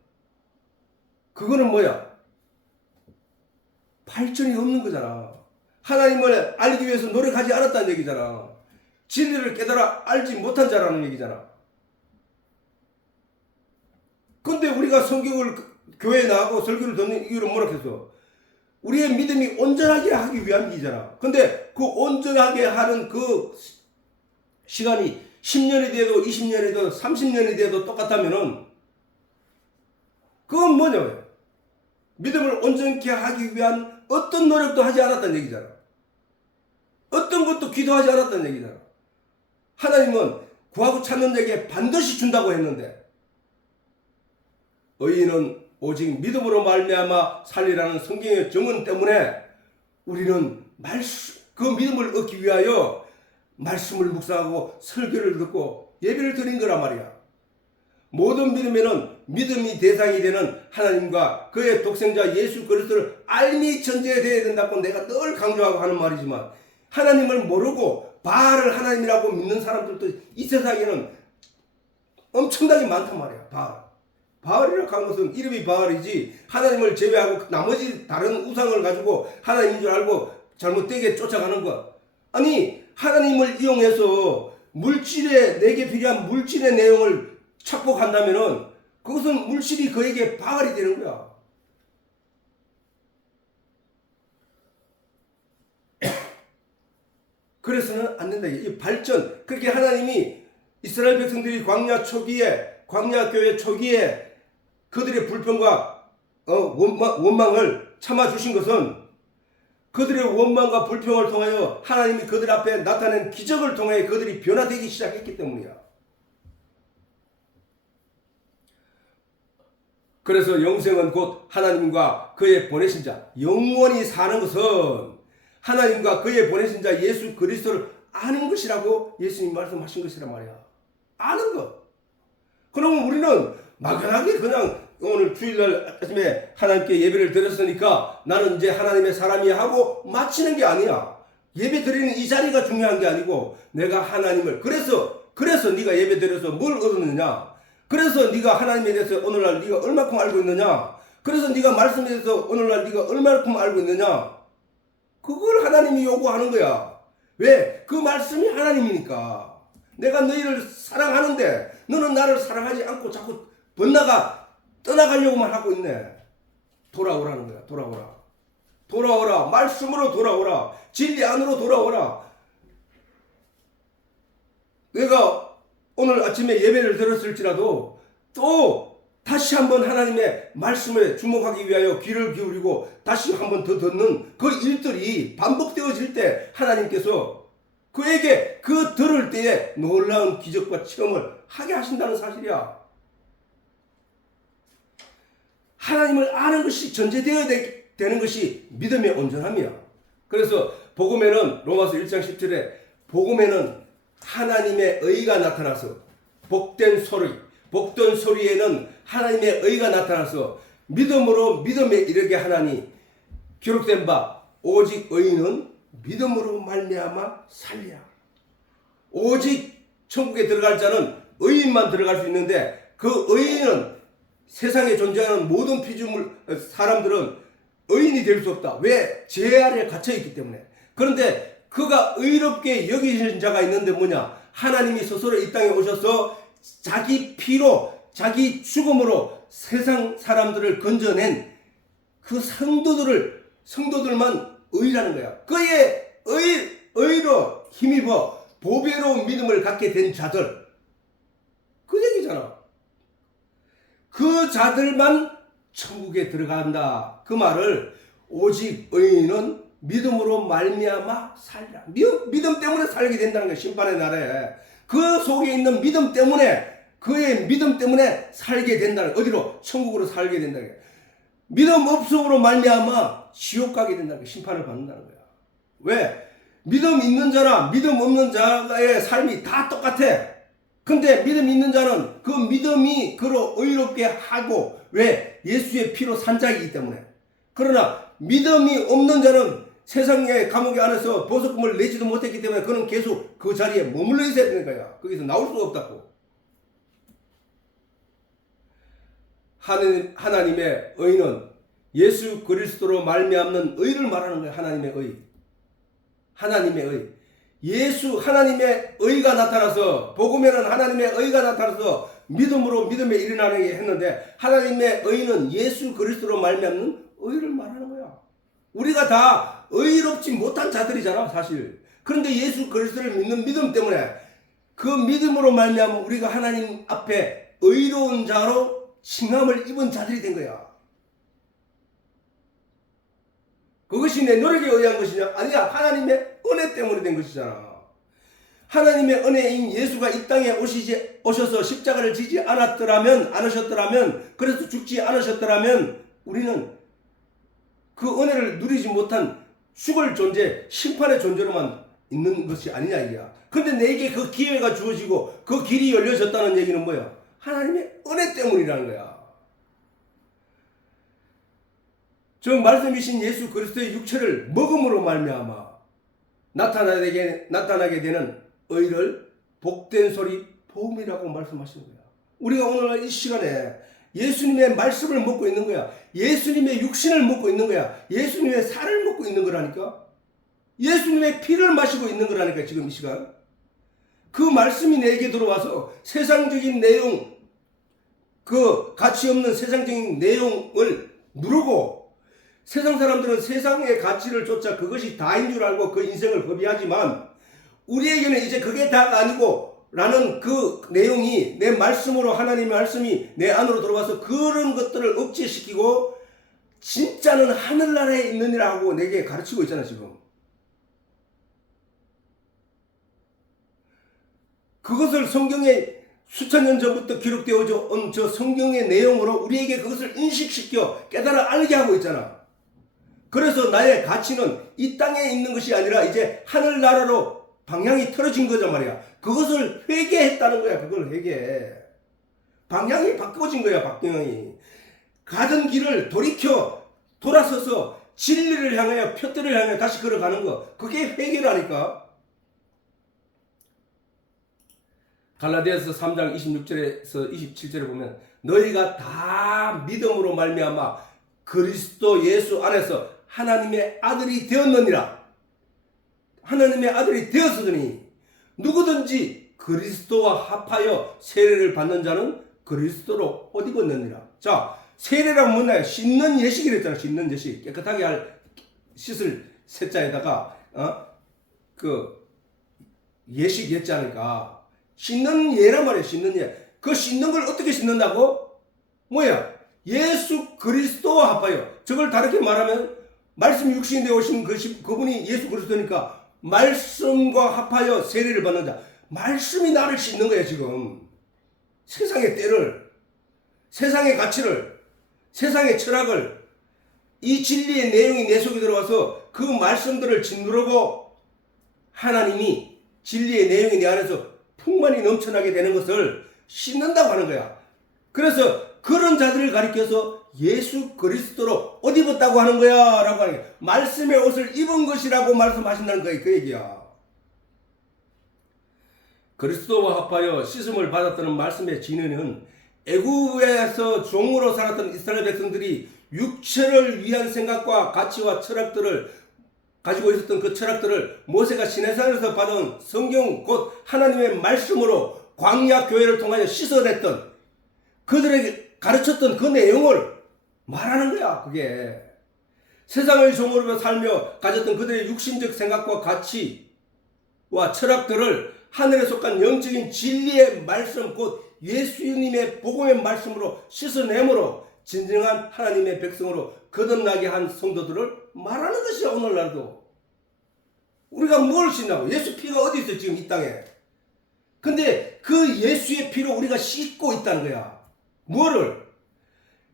그거는 뭐야? 발전이 없는 거잖아. 하나님을 알기 위해서 노력하지 않았다는 얘기잖아. 진리를 깨달아 알지 못한 자라는 얘기잖아. 근데 우리가 성경을 교회에 나가고 설교를 듣는 이유는 뭐라 했어? 우리의 믿음이 온전하게 하기 위함이잖아. 근데 그 온전하게 하는 그 시간이 10년이 돼도 20년이 돼도 30년이 돼도 똑같다면은 그건 뭐냐고요? 믿음을 온전케 하기 위한 어떤 노력도 하지 않았다는 얘기잖아. 어떤 것도 기도하지 않았다는 얘기잖아. 하나님은 구하고 찾는 자에게 반드시 준다고 했는데 의인은 오직 믿음으로 말미암아 살리라는 성경의 정언 때문에 우리는 그 믿음을 얻기 위하여 말씀을 묵상하고 설교를 듣고 예배를 드린 거란 말이야. 모든 믿음에는 믿음이 대상이 되는 하나님과 그의 독생자 예수 그리스도를 알미 전제되어야 된다고 내가 늘 강조하고 하는 말이지만 하나님을 모르고 바알을 하나님이라고 믿는 사람들도 이 세상에는 엄청나게 많단 말이야. 바알이라고 하는 것은 이름이 바알이지 하나님을 제외하고 나머지 다른 우상을 가지고 하나님인 줄 알고 잘못되게 쫓아가는 것. 아니 하나님을 이용해서 내게 필요한 물질의 내용을 착복한다면은 그것은 물질이 그에게 바알이 되는 거야. 그래서는 안 된다. 이 발전. 그렇게 하나님이 이스라엘 백성들이 광야 교회 초기에 그들의 불평과 원망을 참아주신 것은 그들의 원망과 불평을 통하여 하나님이 그들 앞에 나타낸 기적을 통하여 그들이 변화되기 시작했기 때문이야. 그래서 영생은 곧 하나님과 그의 보내신 자, 영원히 사는 것은 하나님과 그의 보내신 자 예수 그리스도를 아는 것이라고 예수님이 말씀하신 것이란 말이야. 아는 것. 그러면 우리는 막연하게 그냥 오늘 주일날 아침에 하나님께 예배를 드렸으니까 나는 이제 하나님의 사람이 하고 마치는 게 아니야. 예배 드리는 이 자리가 중요한 게 아니고 내가 하나님을 그래서 네가 예배 드려서 뭘 얻었느냐? 그래서 네가 하나님에 대해서 오늘날 네가 얼마큼 알고 있느냐? 그래서 네가 말씀에 대해서 오늘날 네가 얼마큼 알고 있느냐? 그걸 하나님이 요구하는 거야. 왜? 그 말씀이 하나님이니까. 내가 너희를 사랑하는데 너는 나를 사랑하지 않고 자꾸 떠나가려고만 하고 있네. 돌아오라는 거야. 돌아오라. 말씀으로 돌아오라. 진리 안으로 돌아오라. 내가 오늘 아침에 예배를 드렸을지라도 또 다시 한번 하나님의 말씀에 주목하기 위하여 귀를 기울이고 다시 한번 더 듣는 그 일들이 반복되어질 때 하나님께서 그에게 그 들을 때에 놀라운 기적과 체험을 하게 하신다는 사실이야. 하나님을 아는 것이 전제되어야 되는 것이 믿음의 온전함이야. 그래서 복음에는 로마서 1장 10절에 복음에는 하나님의 의가 나타나서 복된 소리에는 하나님의 의가 나타나서 믿음으로 믿음에 이르게 하나니 기록된 바 오직 의인은 믿음으로 말미암아 살리라. 오직 천국에 들어갈 자는 의인만 들어갈 수 있는데 그 의인은 세상에 존재하는 모든 피조물 사람들은 의인이 될 수 없다. 왜? 죄 아래 갇혀 있기 때문에. 그런데 그가 의롭게 여기신 자가 있는데 뭐냐? 하나님이 스스로 이 땅에 오셔서 자기 피로 자기 죽음으로 세상 사람들을 건져낸 그 성도들만 의라는 거야. 그의 의로 힘입어 보배로운 믿음을 갖게 된 자들. 그 얘기잖아. 그 자들만 천국에 들어간다. 그 말을 오직 의인은 믿음으로 말미암아 살리라. 믿음 때문에 살게 된다는 거야. 심판의 날에. 그 속에 있는 믿음 때문에 그의 믿음 때문에 살게 된다는 거야. 어디로? 천국으로 살게 된다는 거야. 믿음 없음으로 말미암아 지옥 가게 된다는 거야. 심판을 받는다는 거야. 왜? 믿음 있는 자나 믿음 없는 자의 삶이 다 똑같아. 근데 믿음 있는 자는 그 믿음이 그로 의롭게 하고 왜? 예수의 피로 산 자이기 때문에. 그러나 믿음이 없는 자는 세상의 감옥 안에서 보석금을 내지도 못했기 때문에 그는 계속 그 자리에 머물러 있어야 되는 거야. 거기서 나올 수가 없다고. 하나님의 의는 예수 그리스도로 말미암는 의를 말하는 거야. 하나님의 의. 하나님의 의. 하나님의 의가 나타나서 복음에는 하나님의 의가 나타나서 믿음으로 믿음에 일어나게 했는데 하나님의 의는 예수 그리스도로 말미암는 의를 말하는 거야. 우리가 다 의롭지 못한 자들이잖아 사실. 그런데 예수 그리스도를 믿는 믿음 때문에 그 믿음으로 말미암아 우리가 하나님 앞에 의로운 자로 칭함을 입은 자들이 된 거야. 그것이 내 노력에 의한 것이냐? 아니야. 하나님의 은혜 때문에 된 것이잖아. 하나님의 은혜인 예수가 이 땅에 오셔서 십자가를 지지 않으셨더라면, 그래서 죽지 않으셨더라면 우리는 그 은혜를 누리지 못한 죽을 존재, 심판의 존재로만 있는 것이 아니냐 이게야. 근데 내게 그 기회가 주어지고 그 길이 열려졌다는 얘기는 뭐야? 하나님의 은혜 때문이라는 거야. 저 말씀이신 예수 그리스도의 육체를 먹음으로 말미암아 나타나게 되는 의를 복된 소리 복음이라고 말씀하시는 거야. 우리가 오늘 이 시간에 예수님의 말씀을 먹고 있는 거야. 예수님의 육신을 먹고 있는 거야. 예수님의 살을 먹고 있는 거라니까. 예수님의 피를 마시고 있는 거라니까. 지금 이 시간 그 말씀이 내게 들어와서 세상적인 내용, 그 가치 없는 세상적인 내용을 누르고, 세상 사람들은 세상의 가치를 쫓아 그것이 다인 줄 알고 그 인생을 허비하지만 우리에게는 이제 그게 다가 아니고 라는 그 내용이 내 말씀으로, 하나님의 말씀이 내 안으로 들어와서 그런 것들을 억제시키고 진짜는 하늘나라에 있느니라고 내게 가르치고 있잖아. 지금 그것을 성경에 수천 년 전부터 기록되어져 온 저 성경의 내용으로 우리에게 그것을 인식시켜 깨달아 알게 하고 있잖아. 그래서 나의 가치는 이 땅에 있는 것이 아니라 이제 하늘나라로 방향이 틀어진 거란 말이야. 그것을 회개했다는 거야. 그걸 회개해. 방향이 바꿔진 거야. 방향이. 가던 길을 돌아서서 진리를 향하여, 표대를 향하여 다시 걸어가는 거. 그게 회개라니까. 갈라디아서 3장 26절에서 27절에 보면 너희가 다 믿음으로 말미암아 그리스도 예수 안에서 하나님의 아들이 되었느니라. 하나님의 아들이 되었으니 누구든지 그리스도와 합하여 세례를 받는 자는 그리스도로 옷 입었느니라. 자, 세례라고 뭐냐? 씻는 예식이라 했잖아. 씻는 예식. 깨끗하게 씻을 세자에다가 그 예식 예자니까 씻는 예란 말이야. 씻는 예. 그 씻는 걸 어떻게 씻는다고? 뭐야? 예수 그리스도와 합하여. 저걸 다르게 말하면 말씀이 육신이 되어 오신 그분이 예수 그리스도니까 말씀과 합하여 세례를 받는 자. 말씀이 나를 씻는 거야. 지금 세상의 때를, 세상의 가치를, 세상의 철학을, 이 진리의 내용이 내 속에 들어와서 그 말씀들을 짓누르고 하나님이 진리의 내용이 내 안에서 풍만이 넘쳐나게 되는 것을 씻는다고 하는 거야. 그래서 그런 자들을 가리켜서 예수 그리스도로 옷 입었다고 하는 거야 라고 하는 거야. 말씀의 옷을 입은 것이라고 말씀하신다는 거야. 그 얘기야. 그리스도와 합하여 씻음을 받았다는 말씀의 진언은 애굽에서 종으로 살았던 이스라엘 백성들이 육체를 위한 생각과 가치와 철학들을 가지고 있었던 그 철학들을 모세가 시내산에서 받은 성경 곧 하나님의 말씀으로 광야 교회를 통하여 씻어냈던, 그들에게 가르쳤던 그 내용을 말하는 거야. 그게 세상의 종으로 살며 가졌던 그들의 육신적 생각과 가치와 철학들을 하늘에 속한 영적인 진리의 말씀 곧 예수님의 복음의 말씀으로 씻어내므로 진정한 하나님의 백성으로 거듭나게 한 성도들을 말하는 것이야. 오늘날도 우리가 뭘 씻나고? 예수 피가 어디 있어 지금 이 땅에. 근데 그 예수의 피로 우리가 씻고 있다는 거야. 뭐를?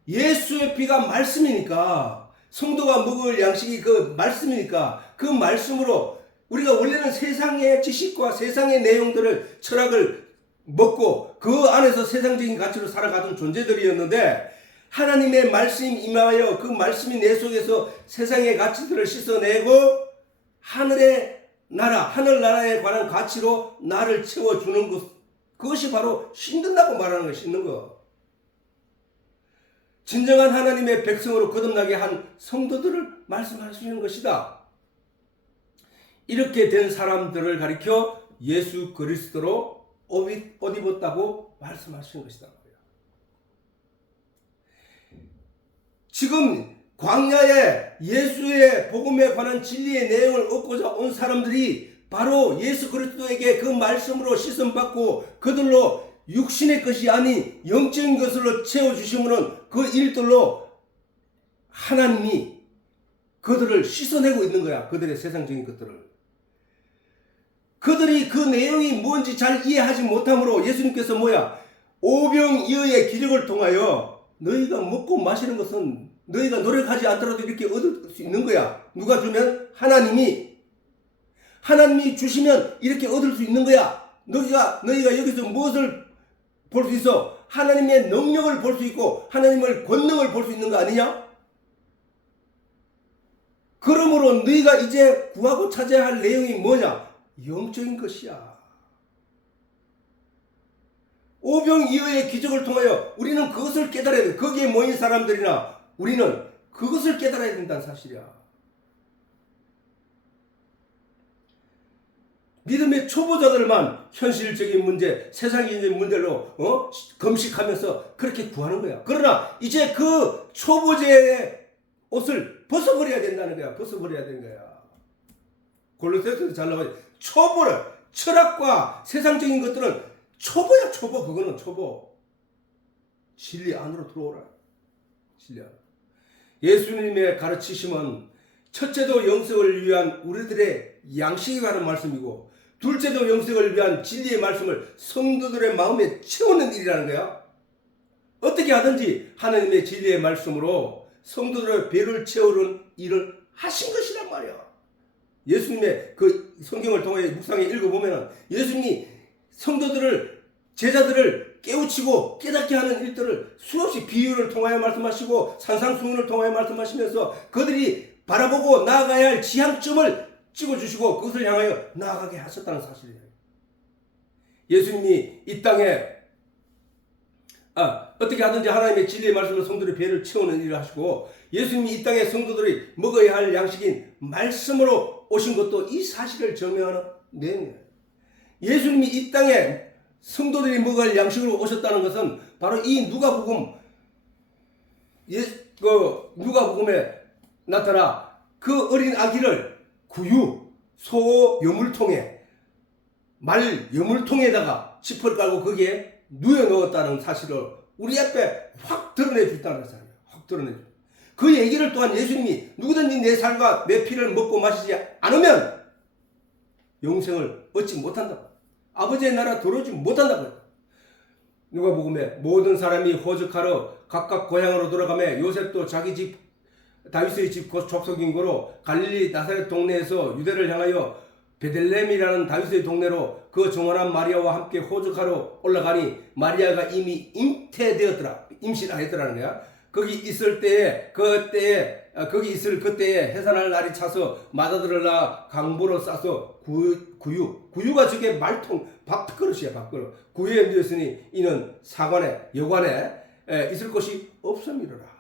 예수의 피가 말씀이니까, 성도가 먹을 양식이 그 말씀이니까 그 말씀으로 우리가 원래는 세상의 지식과 세상의 내용들을, 철학을 먹고 그 안에서 세상적인 가치로 살아가던 존재들이었는데 하나님의 말씀이 임하여 그 말씀이 내 속에서 세상의 가치들을 씻어내고 하늘의 나라, 하늘나라에 관한 가치로 나를 채워주는 것, 그것이 바로 씻는다고 말하는 거야. 씻는 거. 진정한 하나님의 백성으로 거듭나게 한 성도들을 말씀하시는 것이다. 이렇게 된 사람들을 가리켜 예수 그리스도로 옷 입었다고 말씀하시는 것이다. 지금 광야에 예수의 복음에 관한 진리의 내용을 얻고자 온 사람들이 바로 예수 그리스도에게 그 말씀으로 씻음받고 그들로 육신의 것이 아닌 영적인 것으로 채워주시면 그 일들로 하나님이 그들을 씻어내고 있는 거야. 그들의 세상적인 것들을. 그들이 그 내용이 뭔지 잘 이해하지 못함으로 예수님께서 오병이어의 기적을 통하여 너희가 먹고 마시는 것은 너희가 노력하지 않더라도 이렇게 얻을 수 있는 거야. 누가 주면? 하나님이 주시면 이렇게 얻을 수 있는 거야. 너희가 여기서 무엇을 볼 수 있어? 하나님의 능력을 볼 수 있고 하나님의 권능을 볼 수 있는 거 아니냐? 그러므로 너희가 이제 구하고 찾아야 할 내용이 뭐냐? 영적인 것이야. 오병이어의 기적을 통하여 우리는 그것을 깨달아야 돼. 거기에 모인 사람들이나 우리는 그것을 깨달아야 된다는 사실이야. 믿음의 초보자들만 현실적인 문제, 세상적인 문제로 금식하면서 그렇게 구하는 거야. 그러나 이제 그 초보자의 옷을 벗어버려야 된다는 거야. 벗어버려야 되는 거야. 골로새서도 잘 나와요. 초보를, 철학과 세상적인 것들은 초보야. 초보. 그거는 초보. 진리 안으로 들어오라. 진리 안. 예수님의 가르치심은 첫째도 영생을 위한 우리들의 양식에 관한 말씀이고 둘째도 영생을 위한 진리의 말씀을 성도들의 마음에 채우는 일이라는 거야. 어떻게 하든지 하나님의 진리의 말씀으로 성도들의 배를 채우는 일을 하신 것이란 말이야. 예수님의 그 성경을 통해 묵상에 읽어보면 예수님이 성도들을, 제자들을 깨우치고 깨닫게 하는 일들을 수없이 비유를 통하여 말씀하시고 산상수훈을 통하여 말씀하시면서 그들이 바라보고 나아가야 할 지향점을 찍어주시고 그것을 향하여 나아가게 하셨다는 사실이에요. 예수님이 이 땅에 어떻게 하든지 하나님의 진리의 말씀으로 성도들의 배를 채우는 일을 하시고 예수님이 이 땅에 성도들이 먹어야 할 양식인 말씀으로 오신 것도 이 사실을 증명하는 내용이에요. 예수님이 이 땅에 성도들이 먹을 양식으로 오셨다는 것은 바로 이 누가복음에 나타나 그 어린 아기를 구유, 소 여물통에, 말 여물통에다가 지퍼를 깔고 거기에 누워 넣었다는 사실을 우리 앞에 확 드러내 줬다는 사실이에요. 확 드러내 줬다. 그 얘기를 또한 예수님이 누구든지 내 살과 내 피를 먹고 마시지 않으면 영생을 얻지 못한다. 아버지의 나라 들어오지 못한다고 했다. 누가복음에 모든 사람이 호적하러 각각 고향으로 돌아가며 요셉도 자기 집 다윗의 집 곧 족속인 거로 갈릴리 나사렛 동네에서 유대를 향하여 베들레헴이라는 다윗의 동네로 그 정원한 마리아와 함께 호적하러 올라가니 마리아가 이미 잉태되었더라. 임신하였더라는 거야. 거기 있을 때에 그때에 해산할 날이 차서 마다들을 낳아 강보로 싸서 구유가 저게 말통 밥그릇이야. 밥그릇. 구유에 누웠으니 이는 사관에 여관에 있을 곳이 없음이로라.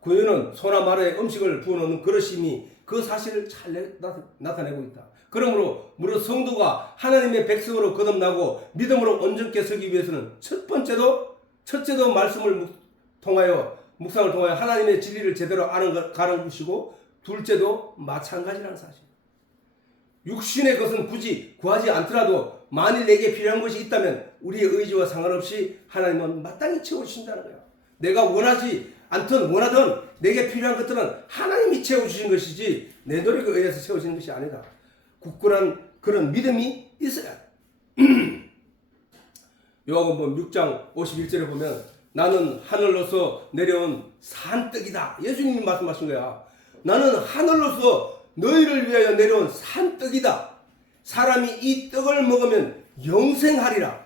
구유는 소나 말에 음식을 부어놓는 그릇임이 그 사실을 잘 나타내고 있다. 그러므로 무릇 성도가 하나님의 백성으로 거듭나고 믿음으로 온전케 서기 위해서는 첫째도 말씀을 묵상을 통하여 하나님의 진리를 제대로 가는 것이고 둘째도 마찬가지라는 사실. 육신의 것은 굳이 구하지 않더라도 만일 내게 필요한 것이 있다면 우리의 의지와 상관없이 하나님은 마땅히 채워주신다는 거야. 내가 원하지 않든 원하든 내게 필요한 것들은 하나님이 채워주신 것이지 내 노력에 의해서 채워지는 것이 아니다. 굳건한 그런 믿음이 있어야 돼. 요한복음 6장 51절에 보면 나는 하늘로서 내려온 산떡이다. 예수님이 말씀하신 거야. 나는 하늘로서 너희를 위하여 내려온 산떡이다. 사람이 이 떡을 먹으면 영생하리라.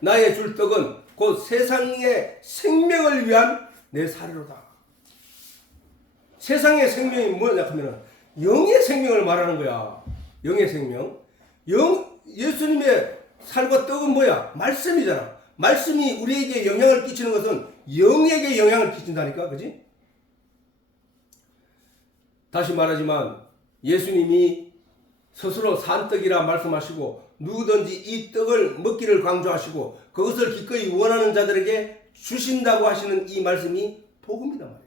나의 줄 떡은 곧 세상의 생명을 위한 내 살이로다. 세상의 생명이 뭐냐 하면 영의 생명을 말하는 거야. 영의 생명. 예수님의 살과 떡은 뭐야? 말씀이잖아. 말씀이 우리에게 영향을 끼치는 것은 영에게 영향을 끼친다니까. 그지? 다시 말하지만 예수님이 스스로 산떡이라 말씀하시고 누구든지 이 떡을 먹기를 강조하시고 그것을 기꺼이 원하는 자들에게 주신다고 하시는 이 말씀이 복음이단 말이야.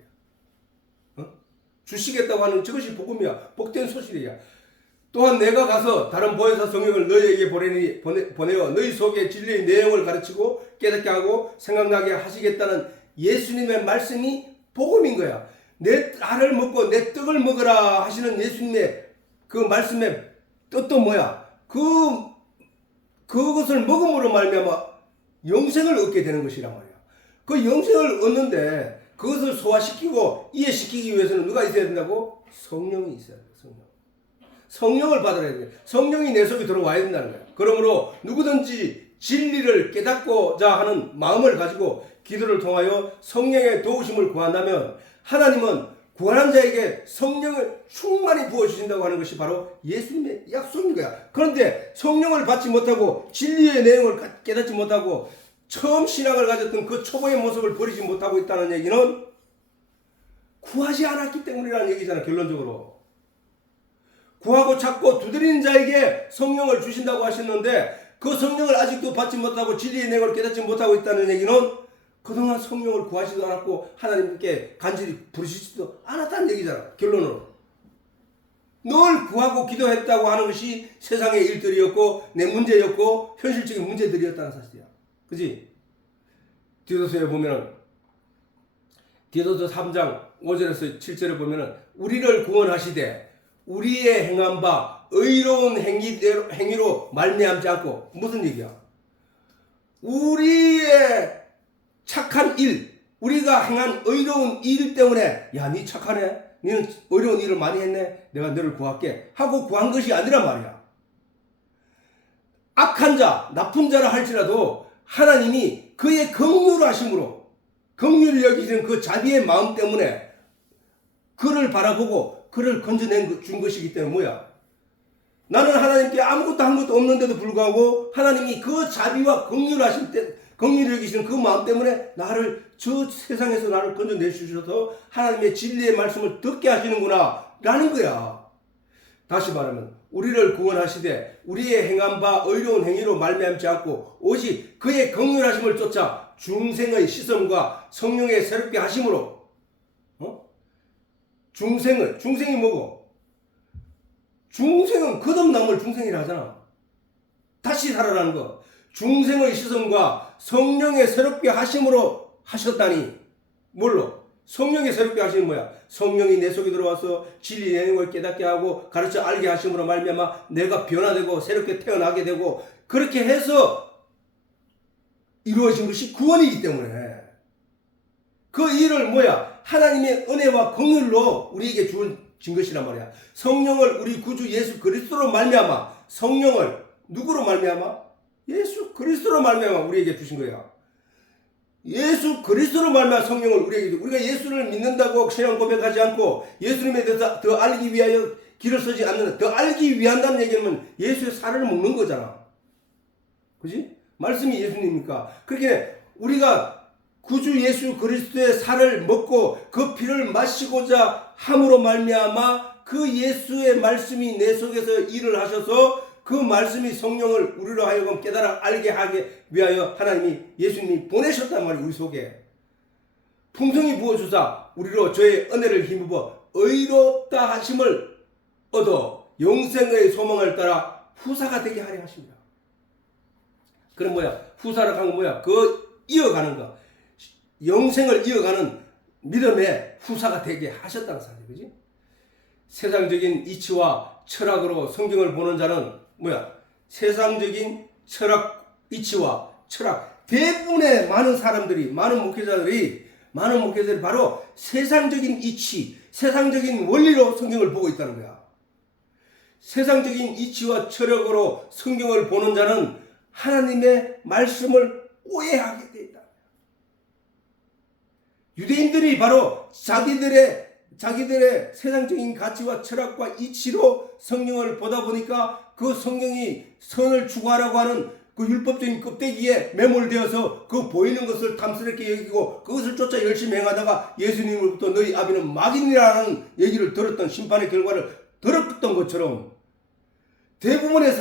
주시겠다고 하는 저것이 복음이야. 복된 소식이야. 또한 내가 가서 다른 보혜사 성령을 너희에게 보내어 너희 속에 진리의 내용을 가르치고 깨닫게 하고 생각나게 하시겠다는 예수님의 말씀이 복음인 거야. 내 알을 먹고 내 떡을 먹으라 하시는 예수님의 그 말씀의 뜻도 뭐야? 그것을 먹음으로 말미암아 영생을 얻게 되는 것이란 말이야. 그 영생을 얻는데 그것을 소화시키고 이해시키기 위해서는 누가 있어야 된다고? 성령이 있어야 돼. 성령을 받아야 돼. 성령이 내 속에 들어와야 된다는 거야. 그러므로 누구든지 진리를 깨닫고자 하는 마음을 가지고 기도를 통하여 성령의 도우심을 구한다면 하나님은 구하는 자에게 성령을 충만히 부어주신다고 하는 것이 바로 예수님의 약속인 거야. 그런데 성령을 받지 못하고 진리의 내용을 깨닫지 못하고 처음 신앙을 가졌던 그 초보의 모습을 버리지 못하고 있다는 얘기는 구하지 않았기 때문이라는 얘기잖아. 결론적으로. 구하고 찾고 두드리는 자에게 성령을 주신다고 하셨는데 그 성령을 아직도 받지 못하고 진리의 내용을 깨닫지 못하고 있다는 얘기는 그동안 성령을 구하지도 않았고 하나님께 간절히 부르시지도 않았다는 얘기잖아. 결론으로. 늘 구하고 기도했다고 하는 것이 세상의 일들이었고 내 문제였고 현실적인 문제들이었다는 사실이야. 그지? 디도서에 보면은 디도서 3장 5절에서 7절에 보면은 우리를 구원하시되 우리의 행한 바 의로운 행위로 말미암지 않고 무슨 얘기야? 우리의 착한 일, 우리가 행한 의로운 일 때문에 야, 니 착하네? 니는 의로운 일을 많이 했네? 내가 너를 구할게 하고 구한 것이 아니란 말이야. 악한 자, 나쁜 자라 할지라도 하나님이 그의 긍휼하심으로 긍휼을 여기시는 그 자비의 마음 때문에 그를 바라보고 그를 건져낸 준 것이기 때문에 뭐야? 나는 하나님께 아무것도 한 것도 없는데도 불구하고 하나님이 그 자비와 긍휼을 여기시는 그 마음 때문에 나를 저 세상에서 나를 건져내 주셔서 하나님의 진리의 말씀을 듣게 하시는구나 라는 거야. 다시 말하면 우리를 구원하시되 우리의 행한 바 의로운 행위로 말미암지 않고 오직 그의 긍휼하심을 쫓아 중생의 시선과 성령의 새롭게 하심으로 중생이 뭐고? 중생은 거듭남을 중생이라 하잖아. 다시 살아나는 거. 중생의 시선과 성령의 새롭게 하심으로 하셨다니. 뭘로? 성령의 새롭게 하심은 뭐야? 성령이 내 속에 들어와서 진리 내용을 깨닫게 하고 가르쳐 알게 하심으로 말미암아 내가 변화되고 새롭게 태어나게 되고 그렇게 해서 이루어진 것이 구원이기 때문에 그 일을 뭐야? 하나님의 은혜와 긍휼로 우리에게 주어진 것이란 말이야. 성령을 우리 구주 예수 그리스도로 말미암아 성령을 누구로 말미암아? 예수 그리스도로 말미암아 우리에게 주신 거야. 예수 그리스도로 말미암아 성령을 우리에게 주고 우리가 예수를 믿는다고 신앙 고백하지 않고 예수님에 대해서 더 알기 위하여 길을 서지 않는 더 알기 위한다는 얘기는 예수의 살을 먹는 거잖아. 그지? 말씀이 예수님이니까. 그렇게 우리가 구주 예수 그리스도의 살을 먹고 그 피를 마시고자 함으로 말미암아 그 예수의 말씀이 내 속에서 일을 하셔서 그 말씀이 성령을 우리로 하여금 깨달아 알게 하게 위하여 하나님이 예수님이 보내셨단 말이에요. 우리 속에 풍성히 부어주사 우리로 저의 은혜를 힘입어 의롭다 하심을 얻어 영생의 소망을 따라 후사가 되게 하려 하십니다. 그럼 뭐야? 후사라고 하는 건 뭐야? 그 이어가는 거. 영생을 이어가는 믿음의 후사가 되게 하셨다는 사실이지. 그지? 세상적인 이치와 철학으로 성경을 보는 자는 뭐야? 세상적인 철학, 이치와 철학. 대부분의 많은 사람들이, 많은 목회자들이 바로 세상적인 이치, 세상적인 원리로 성경을 보고 있다는 거야. 세상적인 이치와 철학으로 성경을 보는 자는 하나님의 말씀을 오해하게 돼 있다. 유대인들이 바로 자기들의 세상적인 가치와 철학과 이치로 성경을 보다 보니까 그 성경이 선을 추구하라고 하는 그 율법적인 껍데기에 매몰되어서 그 보이는 것을 탐스럽게 여기고 그것을 쫓아 열심히 행하다가 예수님으로부터 너희 아비는 마귀니라는 얘기를 들었던 심판의 결과를 들었던 것처럼 대부분의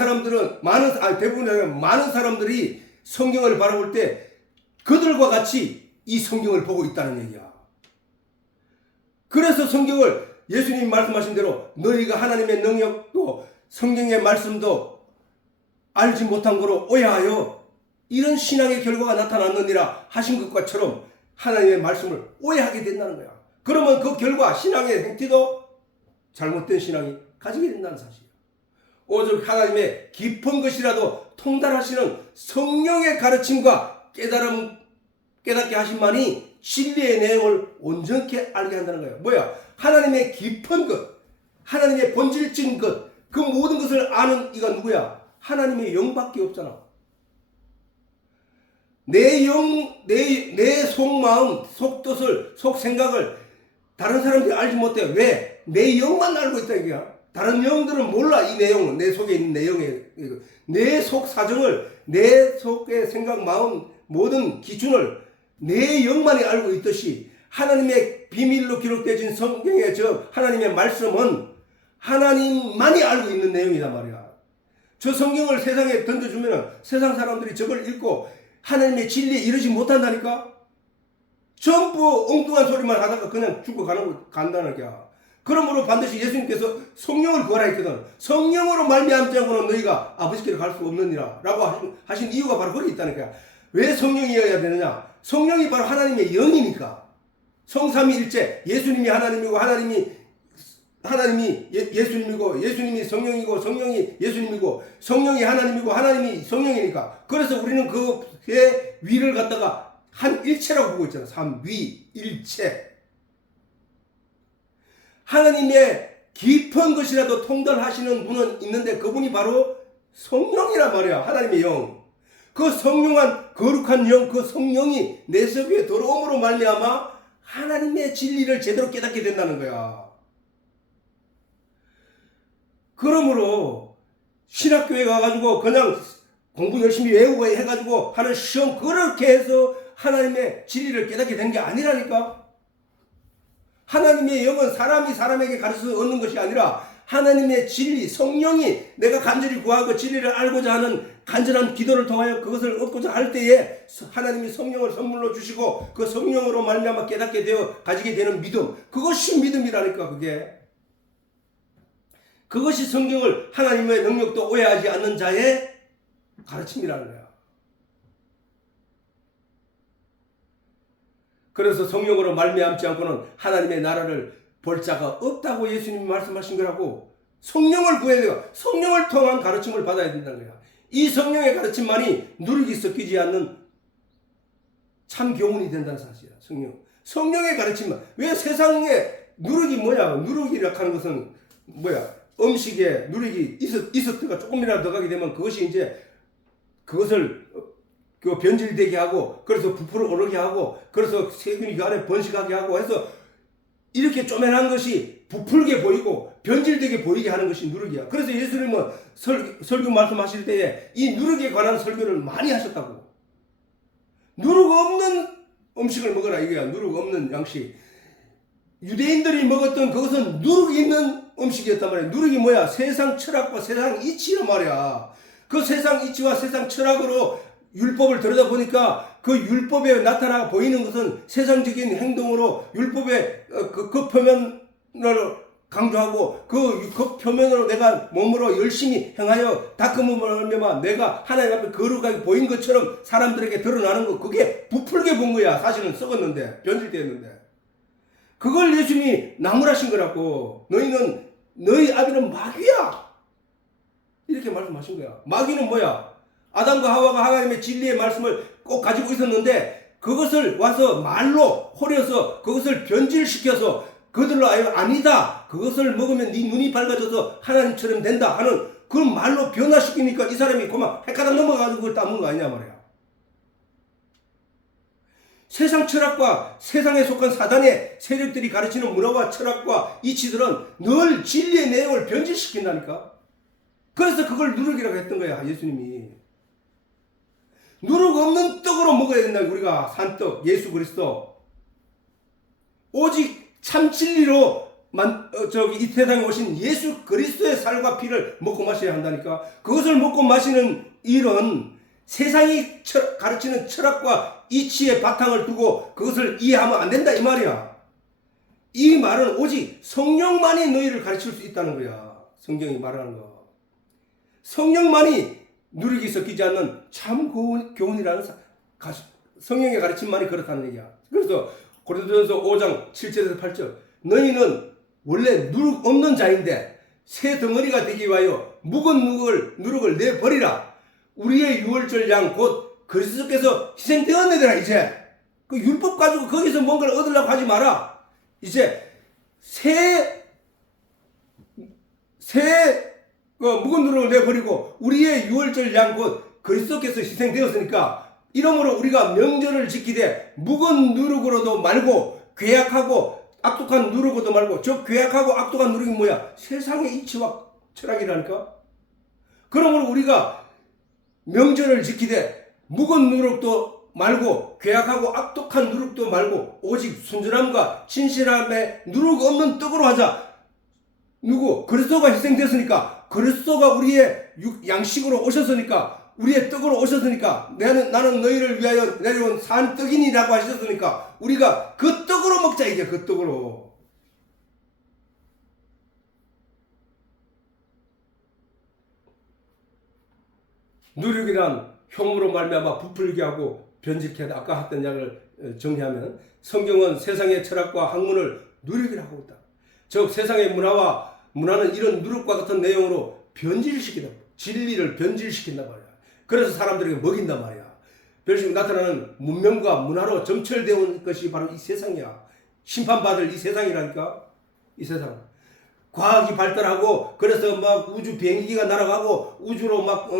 많은 사람들이 성경을 바라볼 때 그들과 같이 이 성경을 보고 있다는 얘기야. 그래서 성경을 예수님이 말씀하신 대로 너희가 하나님의 능력도 성경의 말씀도 알지 못한 거로 오해하여 이런 신앙의 결과가 나타났느니라 하신 것과처럼 하나님의 말씀을 오해하게 된다는 거야. 그러면 그 결과 신앙의 행태도 잘못된 신앙이 가지게 된다는 사실이야. 오직 하나님의 깊은 것이라도 통달하시는 성령의 가르침과 깨닫게 하심만이 진리의 내용을 온전케 알게 한다는 거예요. 뭐야? 하나님의 깊은 것, 하나님의 본질적인 것, 그 모든 것을 아는 이가 누구야? 하나님의 영밖에 없잖아. 내 속마음, 속뜻을, 속생각을 다른 사람들이 알지 못해. 왜? 내 영만 알고 있다 이거야. 다른 영들은 몰라. 이 내용은 내 속에 있는 내용에 내 속 사정을, 내 속의 생각, 마음 모든 기준을 내 영만이 알고 있듯이 하나님의 비밀로 기록되어진 성경의 저 하나님의 말씀은 하나님만이 알고 있는 내용이란 말이야. 저 성경을 세상에 던져주면 세상 사람들이 저걸 읽고 하나님의 진리에 이르지 못한다니까. 전부 엉뚱한 소리만 하다가 그냥 간다는 거야. 그러므로 반드시 예수님께서 성령을 구하라 했거든. 성령으로 말미암지 않고는 너희가 아버지께로 갈 수 없느니라 라고 하신 이유가 바로 거기 있다는 거야. 왜 성령이어야 되느냐? 성령이 바로 하나님의 영이니까. 성삼위일체, 예수님이 하나님이고 하나님이 예수님이고 예수님이 성령이고 성령이 예수님이고 성령이 하나님이고 하나님이 성령이니까. 그래서 우리는 그의 위를 갖다가 한 일체라고 보고 있잖아. 삼위일체. 하나님의 깊은 것이라도 통달하시는 분은 있는데 그분이 바로 성령이란 말이야. 하나님의 영. 그 성령한 거룩한 영, 그 성령이 내 속에 들어옴으로 말미암아 하나님의 진리를 제대로 깨닫게 된다는 거야. 그러므로 신학교에 가가지고 그냥 공부 열심히 외우고 해가지고 하는 시험 그렇게 해서 하나님의 진리를 깨닫게 된 게 아니라니까. 하나님의 영은 사람이 사람에게 가르쳐서 얻는 것이 아니라 하나님의 진리, 성령이 내가 간절히 구하고 진리를 알고자 하는 간절한 기도를 통하여 그것을 얻고자 할 때에 하나님이 성령을 선물로 주시고 그 성령으로 말미암아 깨닫게 되어 가지게 되는 믿음, 그것이 믿음이라니까. 그것이 성경을 하나님의 능력도 오해하지 않는 자의 가르침이라는 거야. 그래서 성령으로 말미암지 않고는 하나님의 나라를 볼 자가 없다고 예수님이 말씀하신 거라고. 성령을 구해야 돼요. 성령을 통한 가르침을 받아야 된다는 거야. 이 성령의 가르침만이 누룩이 섞이지 않는 참 교훈이 된다는 사실이야. 성령의 가르침만. 왜 세상에 누룩이 뭐야? 누룩이라고 하는 것은 뭐야? 음식에 누룩이 이스트가 조금이라도 들어가게 되면 그것이 이제 그것을 변질되게 하고, 그래서 부풀어 오르게 하고, 그래서 세균이 그 안에 번식하게 하고 해서 이렇게 쪼매난 것이 부풀게 보이고 변질되게 보이게 하는 것이 누룩이야. 그래서 예수님은 설교 말씀하실 때에 이 누룩에 관한 설교를 많이 하셨다고. 누룩 없는 음식을 먹어라 이거야. 누룩 없는 양식. 유대인들이 먹었던 그것은 누룩이 있는 음식이었단 말이야. 누룩이 뭐야? 세상 철학과 세상 이치란 말이야. 그 세상 이치와 세상 철학으로 율법을 들여다보니까 그 율법에 나타나 보이는 것은 세상적인 행동으로 율법의 그 표면을 강조하고 그 표면으로 내가 몸으로 열심히 행하여 닦음으로 말미암아 내가 하나님 앞에 거룩하게 보인 것처럼 사람들에게 드러나는 거, 그게 부풀게 본 거야. 사실은 썩었는데, 변질되었는데. 그걸 예수님이 나무라신 거라고. 너희 아비는 마귀야 이렇게 말씀하신 거야. 마귀는 뭐야? 아담과 하와가 하나님의 진리의 말씀을 꼭 가지고 있었는데 그것을 와서 말로 호려서 그것을 변질시켜서 그들로 아니다, 그것을 먹으면 네 눈이 밝아져서 하나님처럼 된다 하는 그 말로 변화시키니까 이 사람이 그만 헷갈아 넘어가지고 그걸 따먹은 거 아니냐 말이야. 세상 철학과 세상에 속한 사단의 세력들이 가르치는 문화와 철학과 이치들은 늘 진리의 내용을 변질시킨다니까. 그래서 그걸 누룩이라고 했던 거야, 예수님이. 누룩 없는 떡으로 먹어야 된다. 우리가 산떡, 예수 그리스도. 오직 참 진리로 이 세상에 오신 예수 그리스도의 살과 피를 먹고 마셔야 한다니까. 그것을 먹고 마시는 일은 세상이 가르치는 철학과 이치의 바탕을 두고 그것을 이해하면 안 된다 이 말이야. 이 말은 오직 성령만이 너희를 가르칠 수 있다는 거야. 성경이 말하는 거. 성령만이 누리기 섞이지 않는 참 교훈이라는 성령의 가르침만이 그렇다는 얘기야. 그래서 고린도전서 5장 7절에서 8절 너희는 원래 누룩 없는 자인데 새 덩어리가 되기 위하여 묵은 누룩을 내버리라. 우리의 유월절 양 곧 그리스도께서 희생되었느니라. 이제 그 율법 가지고 거기서 뭔가를 얻으려고 하지 마라. 이제 묵은 누룩을 내버리고 우리의 유월절 양 곧 그리스도께서 희생되었으니까 이러므로 우리가 명절을 지키되 묵은 누룩으로도 말고 괴악하고 악독한 누룩으로도 말고 저 괴악하고 악독한 누룩이 뭐야? 세상의 이치와 철학이라니까. 그러므로 우리가 명절을 지키되 묵은 누룩도 말고 괴악하고 악독한 누룩도 말고 오직 순전함과 진실함에 누룩 없는 떡으로 하자. 누구? 그리스도가 희생됐으니까 그리스도가 우리의 양식으로 오셨으니까 우리의 떡으로 오셨으니까 나는 너희를 위하여 내려온 산 떡이니라고 하셨으니까 우리가 그 떡으로 먹자. 이제 그 떡으로. 누룩이란 흉으로 말미암아 부풀게 하고 변질케 하다. 아까 했던 이야기를 정리하면 성경은 세상의 철학과 학문을 누룩이라고 있다. 즉 세상의 문화는 이런 누룩과 같은 내용으로 변질시킨다. 진리를 변질시킨단 말이야. 그래서 사람들에게 먹인단 말이야. 별식 나타나는 문명과 문화로 점철되어 온 것이 바로 이 세상이야. 심판받을 이 세상이라니까. 이 세상. 과학이 발달하고 그래서 막 우주 비행기가 날아가고 우주로 막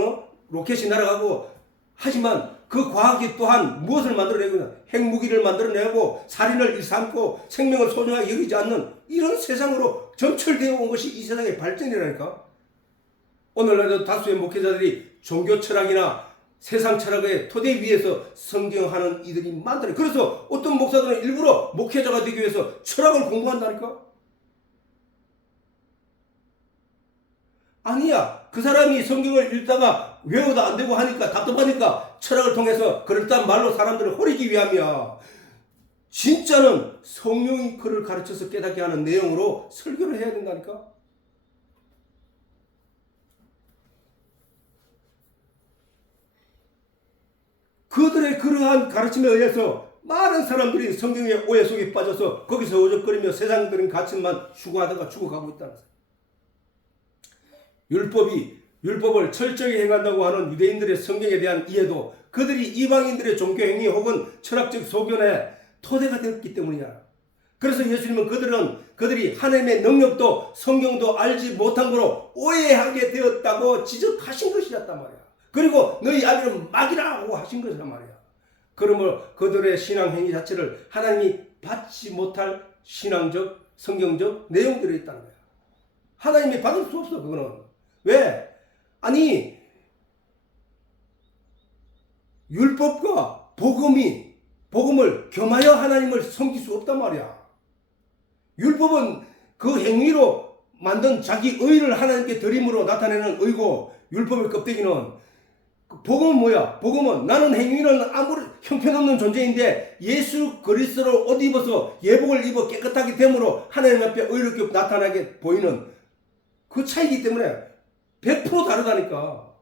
로켓이 날아가고 하지만 그 과학이 또한 무엇을 만들어내고 있냐. 핵무기를 만들어내고 살인을 일삼고 생명을 소중하게 여기지 않는 이런 세상으로 점철되어 온 것이 이 세상의 발전이라니까. 오늘날도 다수의 목회자들이 종교 철학이나 세상 철학의 토대 위에서 성경하는 이들이 많더래. 그래서 어떤 목사들은 일부러 목회자가 되기 위해서 철학을 공부한다니까. 아니야. 그 사람이 성경을 읽다가 외워도 안 되고 하니까 답답하니까 철학을 통해서 그럴듯한 말로 사람들을 호리기 위함이야. 진짜는 성령이 그를 가르쳐서 깨닫게 하는 내용으로 설교를 해야 된다니까. 그들의 그러한 가르침에 의해서 많은 사람들이 성경의 오해 속에 빠져서 거기서 어적거리며 세상적인 가치만 추구하다가 죽어가고 있다는 거예요. 율법을 철저히 행한다고 하는 유대인들의 성경에 대한 이해도 그들이 이방인들의 종교 행위 혹은 철학적 소견의 토대가 되었기 때문이야. 그래서 예수님은 그들이 하나님의 능력도 성경도 알지 못한 거로 오해하게 되었다고 지적하신 것이었단 말이야. 그리고 너희 아비는 막이라고 하신 것이란 말이야. 그러므로 그들의 신앙 행위 자체를 하나님이 받지 못할 신앙적, 성경적 내용들이 있다는 거야. 하나님이 받을 수 없어. 그거는. 왜? 아니 율법과 복음을 겸하여 하나님을 섬길 수 없단 말이야. 율법은 그 행위로 만든 자기 의를 하나님께 드림으로 나타내는 의고, 율법의 껍데기는 복음은 뭐야? 복음은 나는 행위는 아무리 형편없는 존재인데 예수 그리스도를 옷 입어서 예복을 입어 깨끗하게 됨으로 하나님 앞에 의롭게 나타나게 보이는 그 차이기 때문에 100% 다르다니까.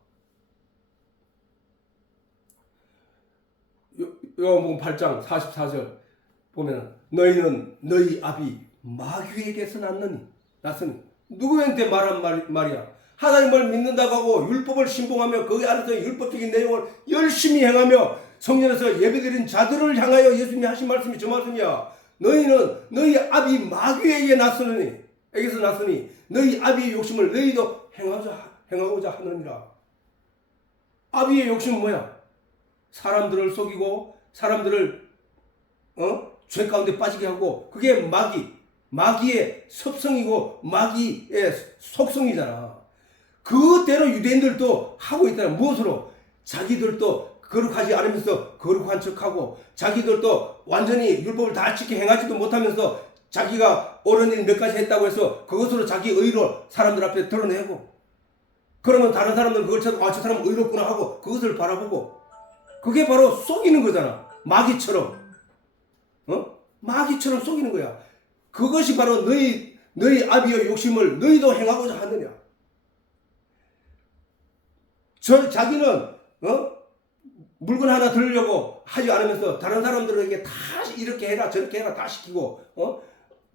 요한복음 8장 44절 보면 너희는 너희 아비 마귀에게서 났으니 누구한테 말한 말이야? 하나님을 믿는다고 하고 율법을 신봉하며 그 안에서 율법적인 내용을 열심히 행하며 성전에서 예배드린 자들을 향하여 예수님이 하신 말씀이 저 말씀이야. 너희는 너희 아비 마귀에게 에게서 났으니 너희 아비의 욕심을 너희도 행하고자 하느니라. 아비의 욕심은 뭐야? 사람들을 속이고 사람들을 죄 가운데 빠지게 하고, 그게 마귀의 섭성이고 마귀의 속성이잖아. 그대로 유대인들도 하고 있다. 무엇으로? 자기들도 거룩하지 않으면서 거룩한 척하고, 자기들도 완전히 율법을 다 지켜 행하지도 못하면서 자기가 옳은 일 몇 가지 했다고 해서 그것으로 자기 의로 사람들 앞에 드러내고, 그러면 다른 사람들은 그걸 찾고 저 사람은 의롭구나 하고 그것을 바라보고, 그게 바로 속이는 거잖아. 마귀처럼 속이는 거야. 그것이 바로 너희 아비의 욕심을 너희도 행하고자 하느냐. 자기는 물건 하나 들으려고 하지 않으면서 다른 사람들에게 다 이렇게 해라 저렇게 해라 다 시키고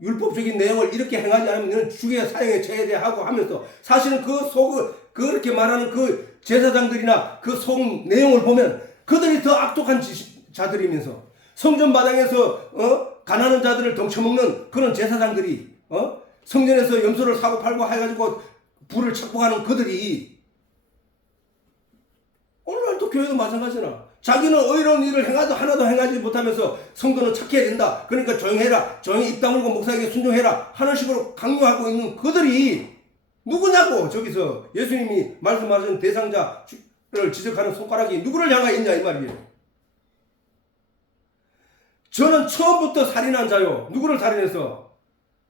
율법적인 내용을 이렇게 행하지 않으면 너는 죽여 사형에 처해야하고 하면서 사실은 그렇게 말하는 그 제사장들이나 그 속 내용을 보면 그들이 더 악독한 자들이면서 성전 마당에서 가난한 자들을 덩쳐먹는 그런 제사장들이 성전에서 염소를 사고 팔고 해가지고 부를 착복하는 그들이 오늘날도 교회도 마찬가지나 자기는 의로운 일을 행하도 하나도 행하지 못하면서 성도는 착해야 된다. 그러니까 조용해라. 조용히 입 다물고 목사에게 순종해라. 하는 식으로 강요하고 있는 그들이 누구냐고. 저기서 예수님이 말씀하신 대상자를 지적하는 손가락이 누구를 향하여 있냐 이 말이에요. 저는 처음부터 살인한 자요. 누구를 살인해서?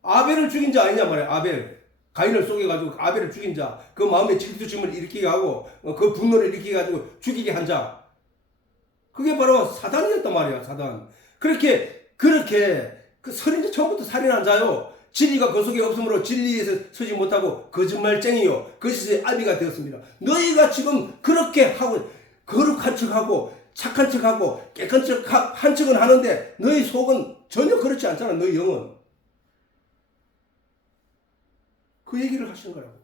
아벨을 죽인 자 아니냐 말이에요. 아벨. 가인을 속여가지고 아벨을 죽인 자. 그 마음에 질투심을 일으키게 하고 그 분노를 일으키게 가지고 죽이게 한 자. 그게 바로 사단이었단 말이야. 사단. 그렇게 그 선인자 처음부터 살인한 자요. 진리가 그 속에 없으므로 진리에서 서지 못하고 거짓말쟁이요. 거짓의 아비가 되었습니다. 너희가 지금 그렇게 하고 거룩한 척하고 착한 척하고 깨끗한 척한 척은 하는데 너희 속은 전혀 그렇지 않잖아. 너희 영은. 그 얘기를 하시는 거라고.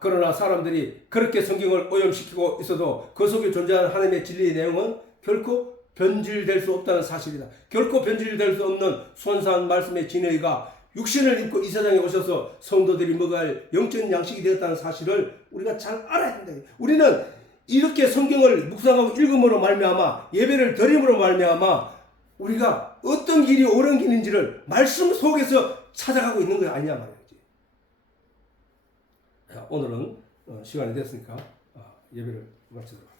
그러나 사람들이 그렇게 성경을 오염시키고 있어도 그 속에 존재하는 하나님의 진리의 내용은 결코 변질될 수 없다는 사실이다. 결코 변질될 수 없는 순수한 말씀의 진리가 육신을 입고 이 세상에 오셔서 성도들이 먹어야 영적인 양식이 되었다는 사실을 우리가 잘 알아야 된다. 우리는 이렇게 성경을 묵상하고 읽음으로 말미암아 예배를 드림으로 말미암아 우리가 어떤 길이 옳은 길인지를 말씀 속에서 찾아가고 있는 거 아니냐 말이지. 오늘은 시간이 됐으니까 예배를 마치도록 하겠습니다.